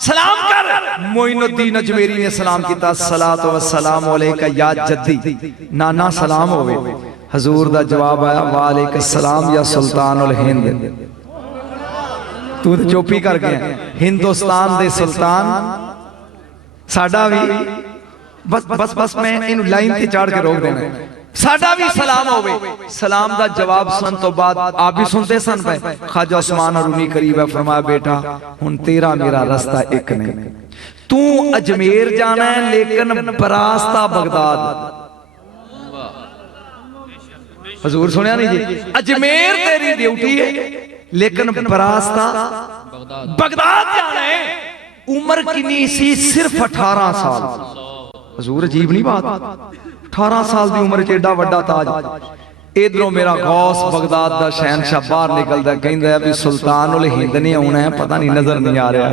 सलाम कर। मोइनुद्दीन अजमेरी ने सलाम कीता, सलातो व सलाम अलैका या जद्दी, नाना सलाम होवे। हजूर दा जवाब आया, वालेकुम सलाम या सुल्तान उल हिंद। तू तो चुप ही कर गया, हिंदुस्तान दे सुल्तान साडा भी बस मैं इन लाइन ते चढ़ के रोक देना, साडा भी सलाम होवे। सलाम दा जवाब सुन तो बाद आप भी सुनते सन पे, ख्वाजा उस्मान हरूनी करीब है, फरमाया बेटा हुन तेरा मेरा रास्ता एक नहीं, तू अजमेर जाना है लेकिन बरास्ता बगदाद। हजूर सुनिया नहीं जी, अजमेर तेरी ड्यूटी है लेकिन बरास्ता बगदाद जाना है। उम्र कितनी सी? सिर्फ 18 साल। हजूर अजीब नहीं बात, 18 साल की उम्र च एडा वड्डा ताज। इधरों मेरा गौस बगदाद दा शहनशाह बाहर निकलदा, कहंदा है भी सुल्तान उल हिंद ने आना है, पता नहीं नजर नहीं आ रहा।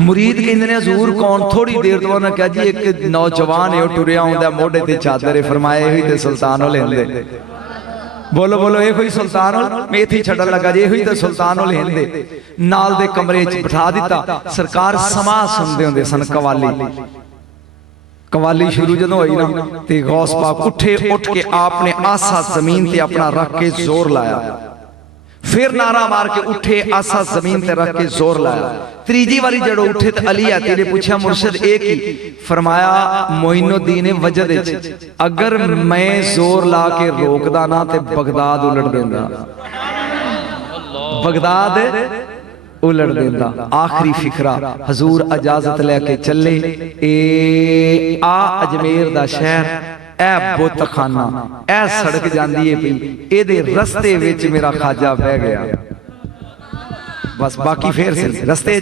मुरीद कहंदे ने हजूर कौन? थोड़ी देर तो उन्होंने कहा जी एक नौजवान है, टुरिया आउंदा, मोढे ते चादर है, फरमाया यही ते सुल्तान उल हिंद। बोलो बोलो ये कोई सुल्तान मैं इत्थे छड्डन लगा जी, यही तो सुल्तान उल हिंद। नाल दे कमरे च बिठा दिता। सरकार समा सुनदे हुंदे सन, कवाली शुरू जदों होई ना ते गौस पाक उठ के आपने आसा जमीन ते अपना रख के जोर लाया, फिर नारा मार के उठे, आसा जमीन ते रख के जोर लाया। तीजी बारी जड़ो उठे तो अली आती ने पूछा मुर्शिद एक ही? फरमाया मोइनुद्दीन वजद अगर मैं जोर ला के रोकदा ना ते बगदाद उलट देंदा, बगदाद उलट देंदा। आखिरी फिकरा हजूर इजाजत लेके चले, ए आ अजमेर दा शहर ए बुतखाना ए सड़क जाती है पई एदे रस्ते विच मेरा खाजा बह गया बस बाकी फिर से रस्ते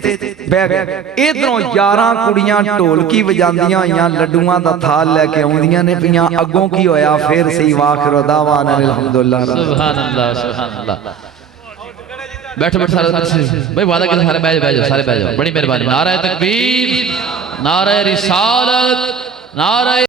बह गए इधरों 11 कुड़ियां ढोलकी वजांदियां होइयां लड्डूआं दा थाल लेके आउंदियां ने पियां अगों की होया फिर सही वाखिर दावाना अल्हम्दुलिल्लाह सुभान अल्लाह सुभान अल्लाह बैठो बैठो सारे भाई वादा के सारे बैठ जाओ सारे बैठ जाओ बड़ी मेहरबानी नारा तकबीर नारा रिसालत नारा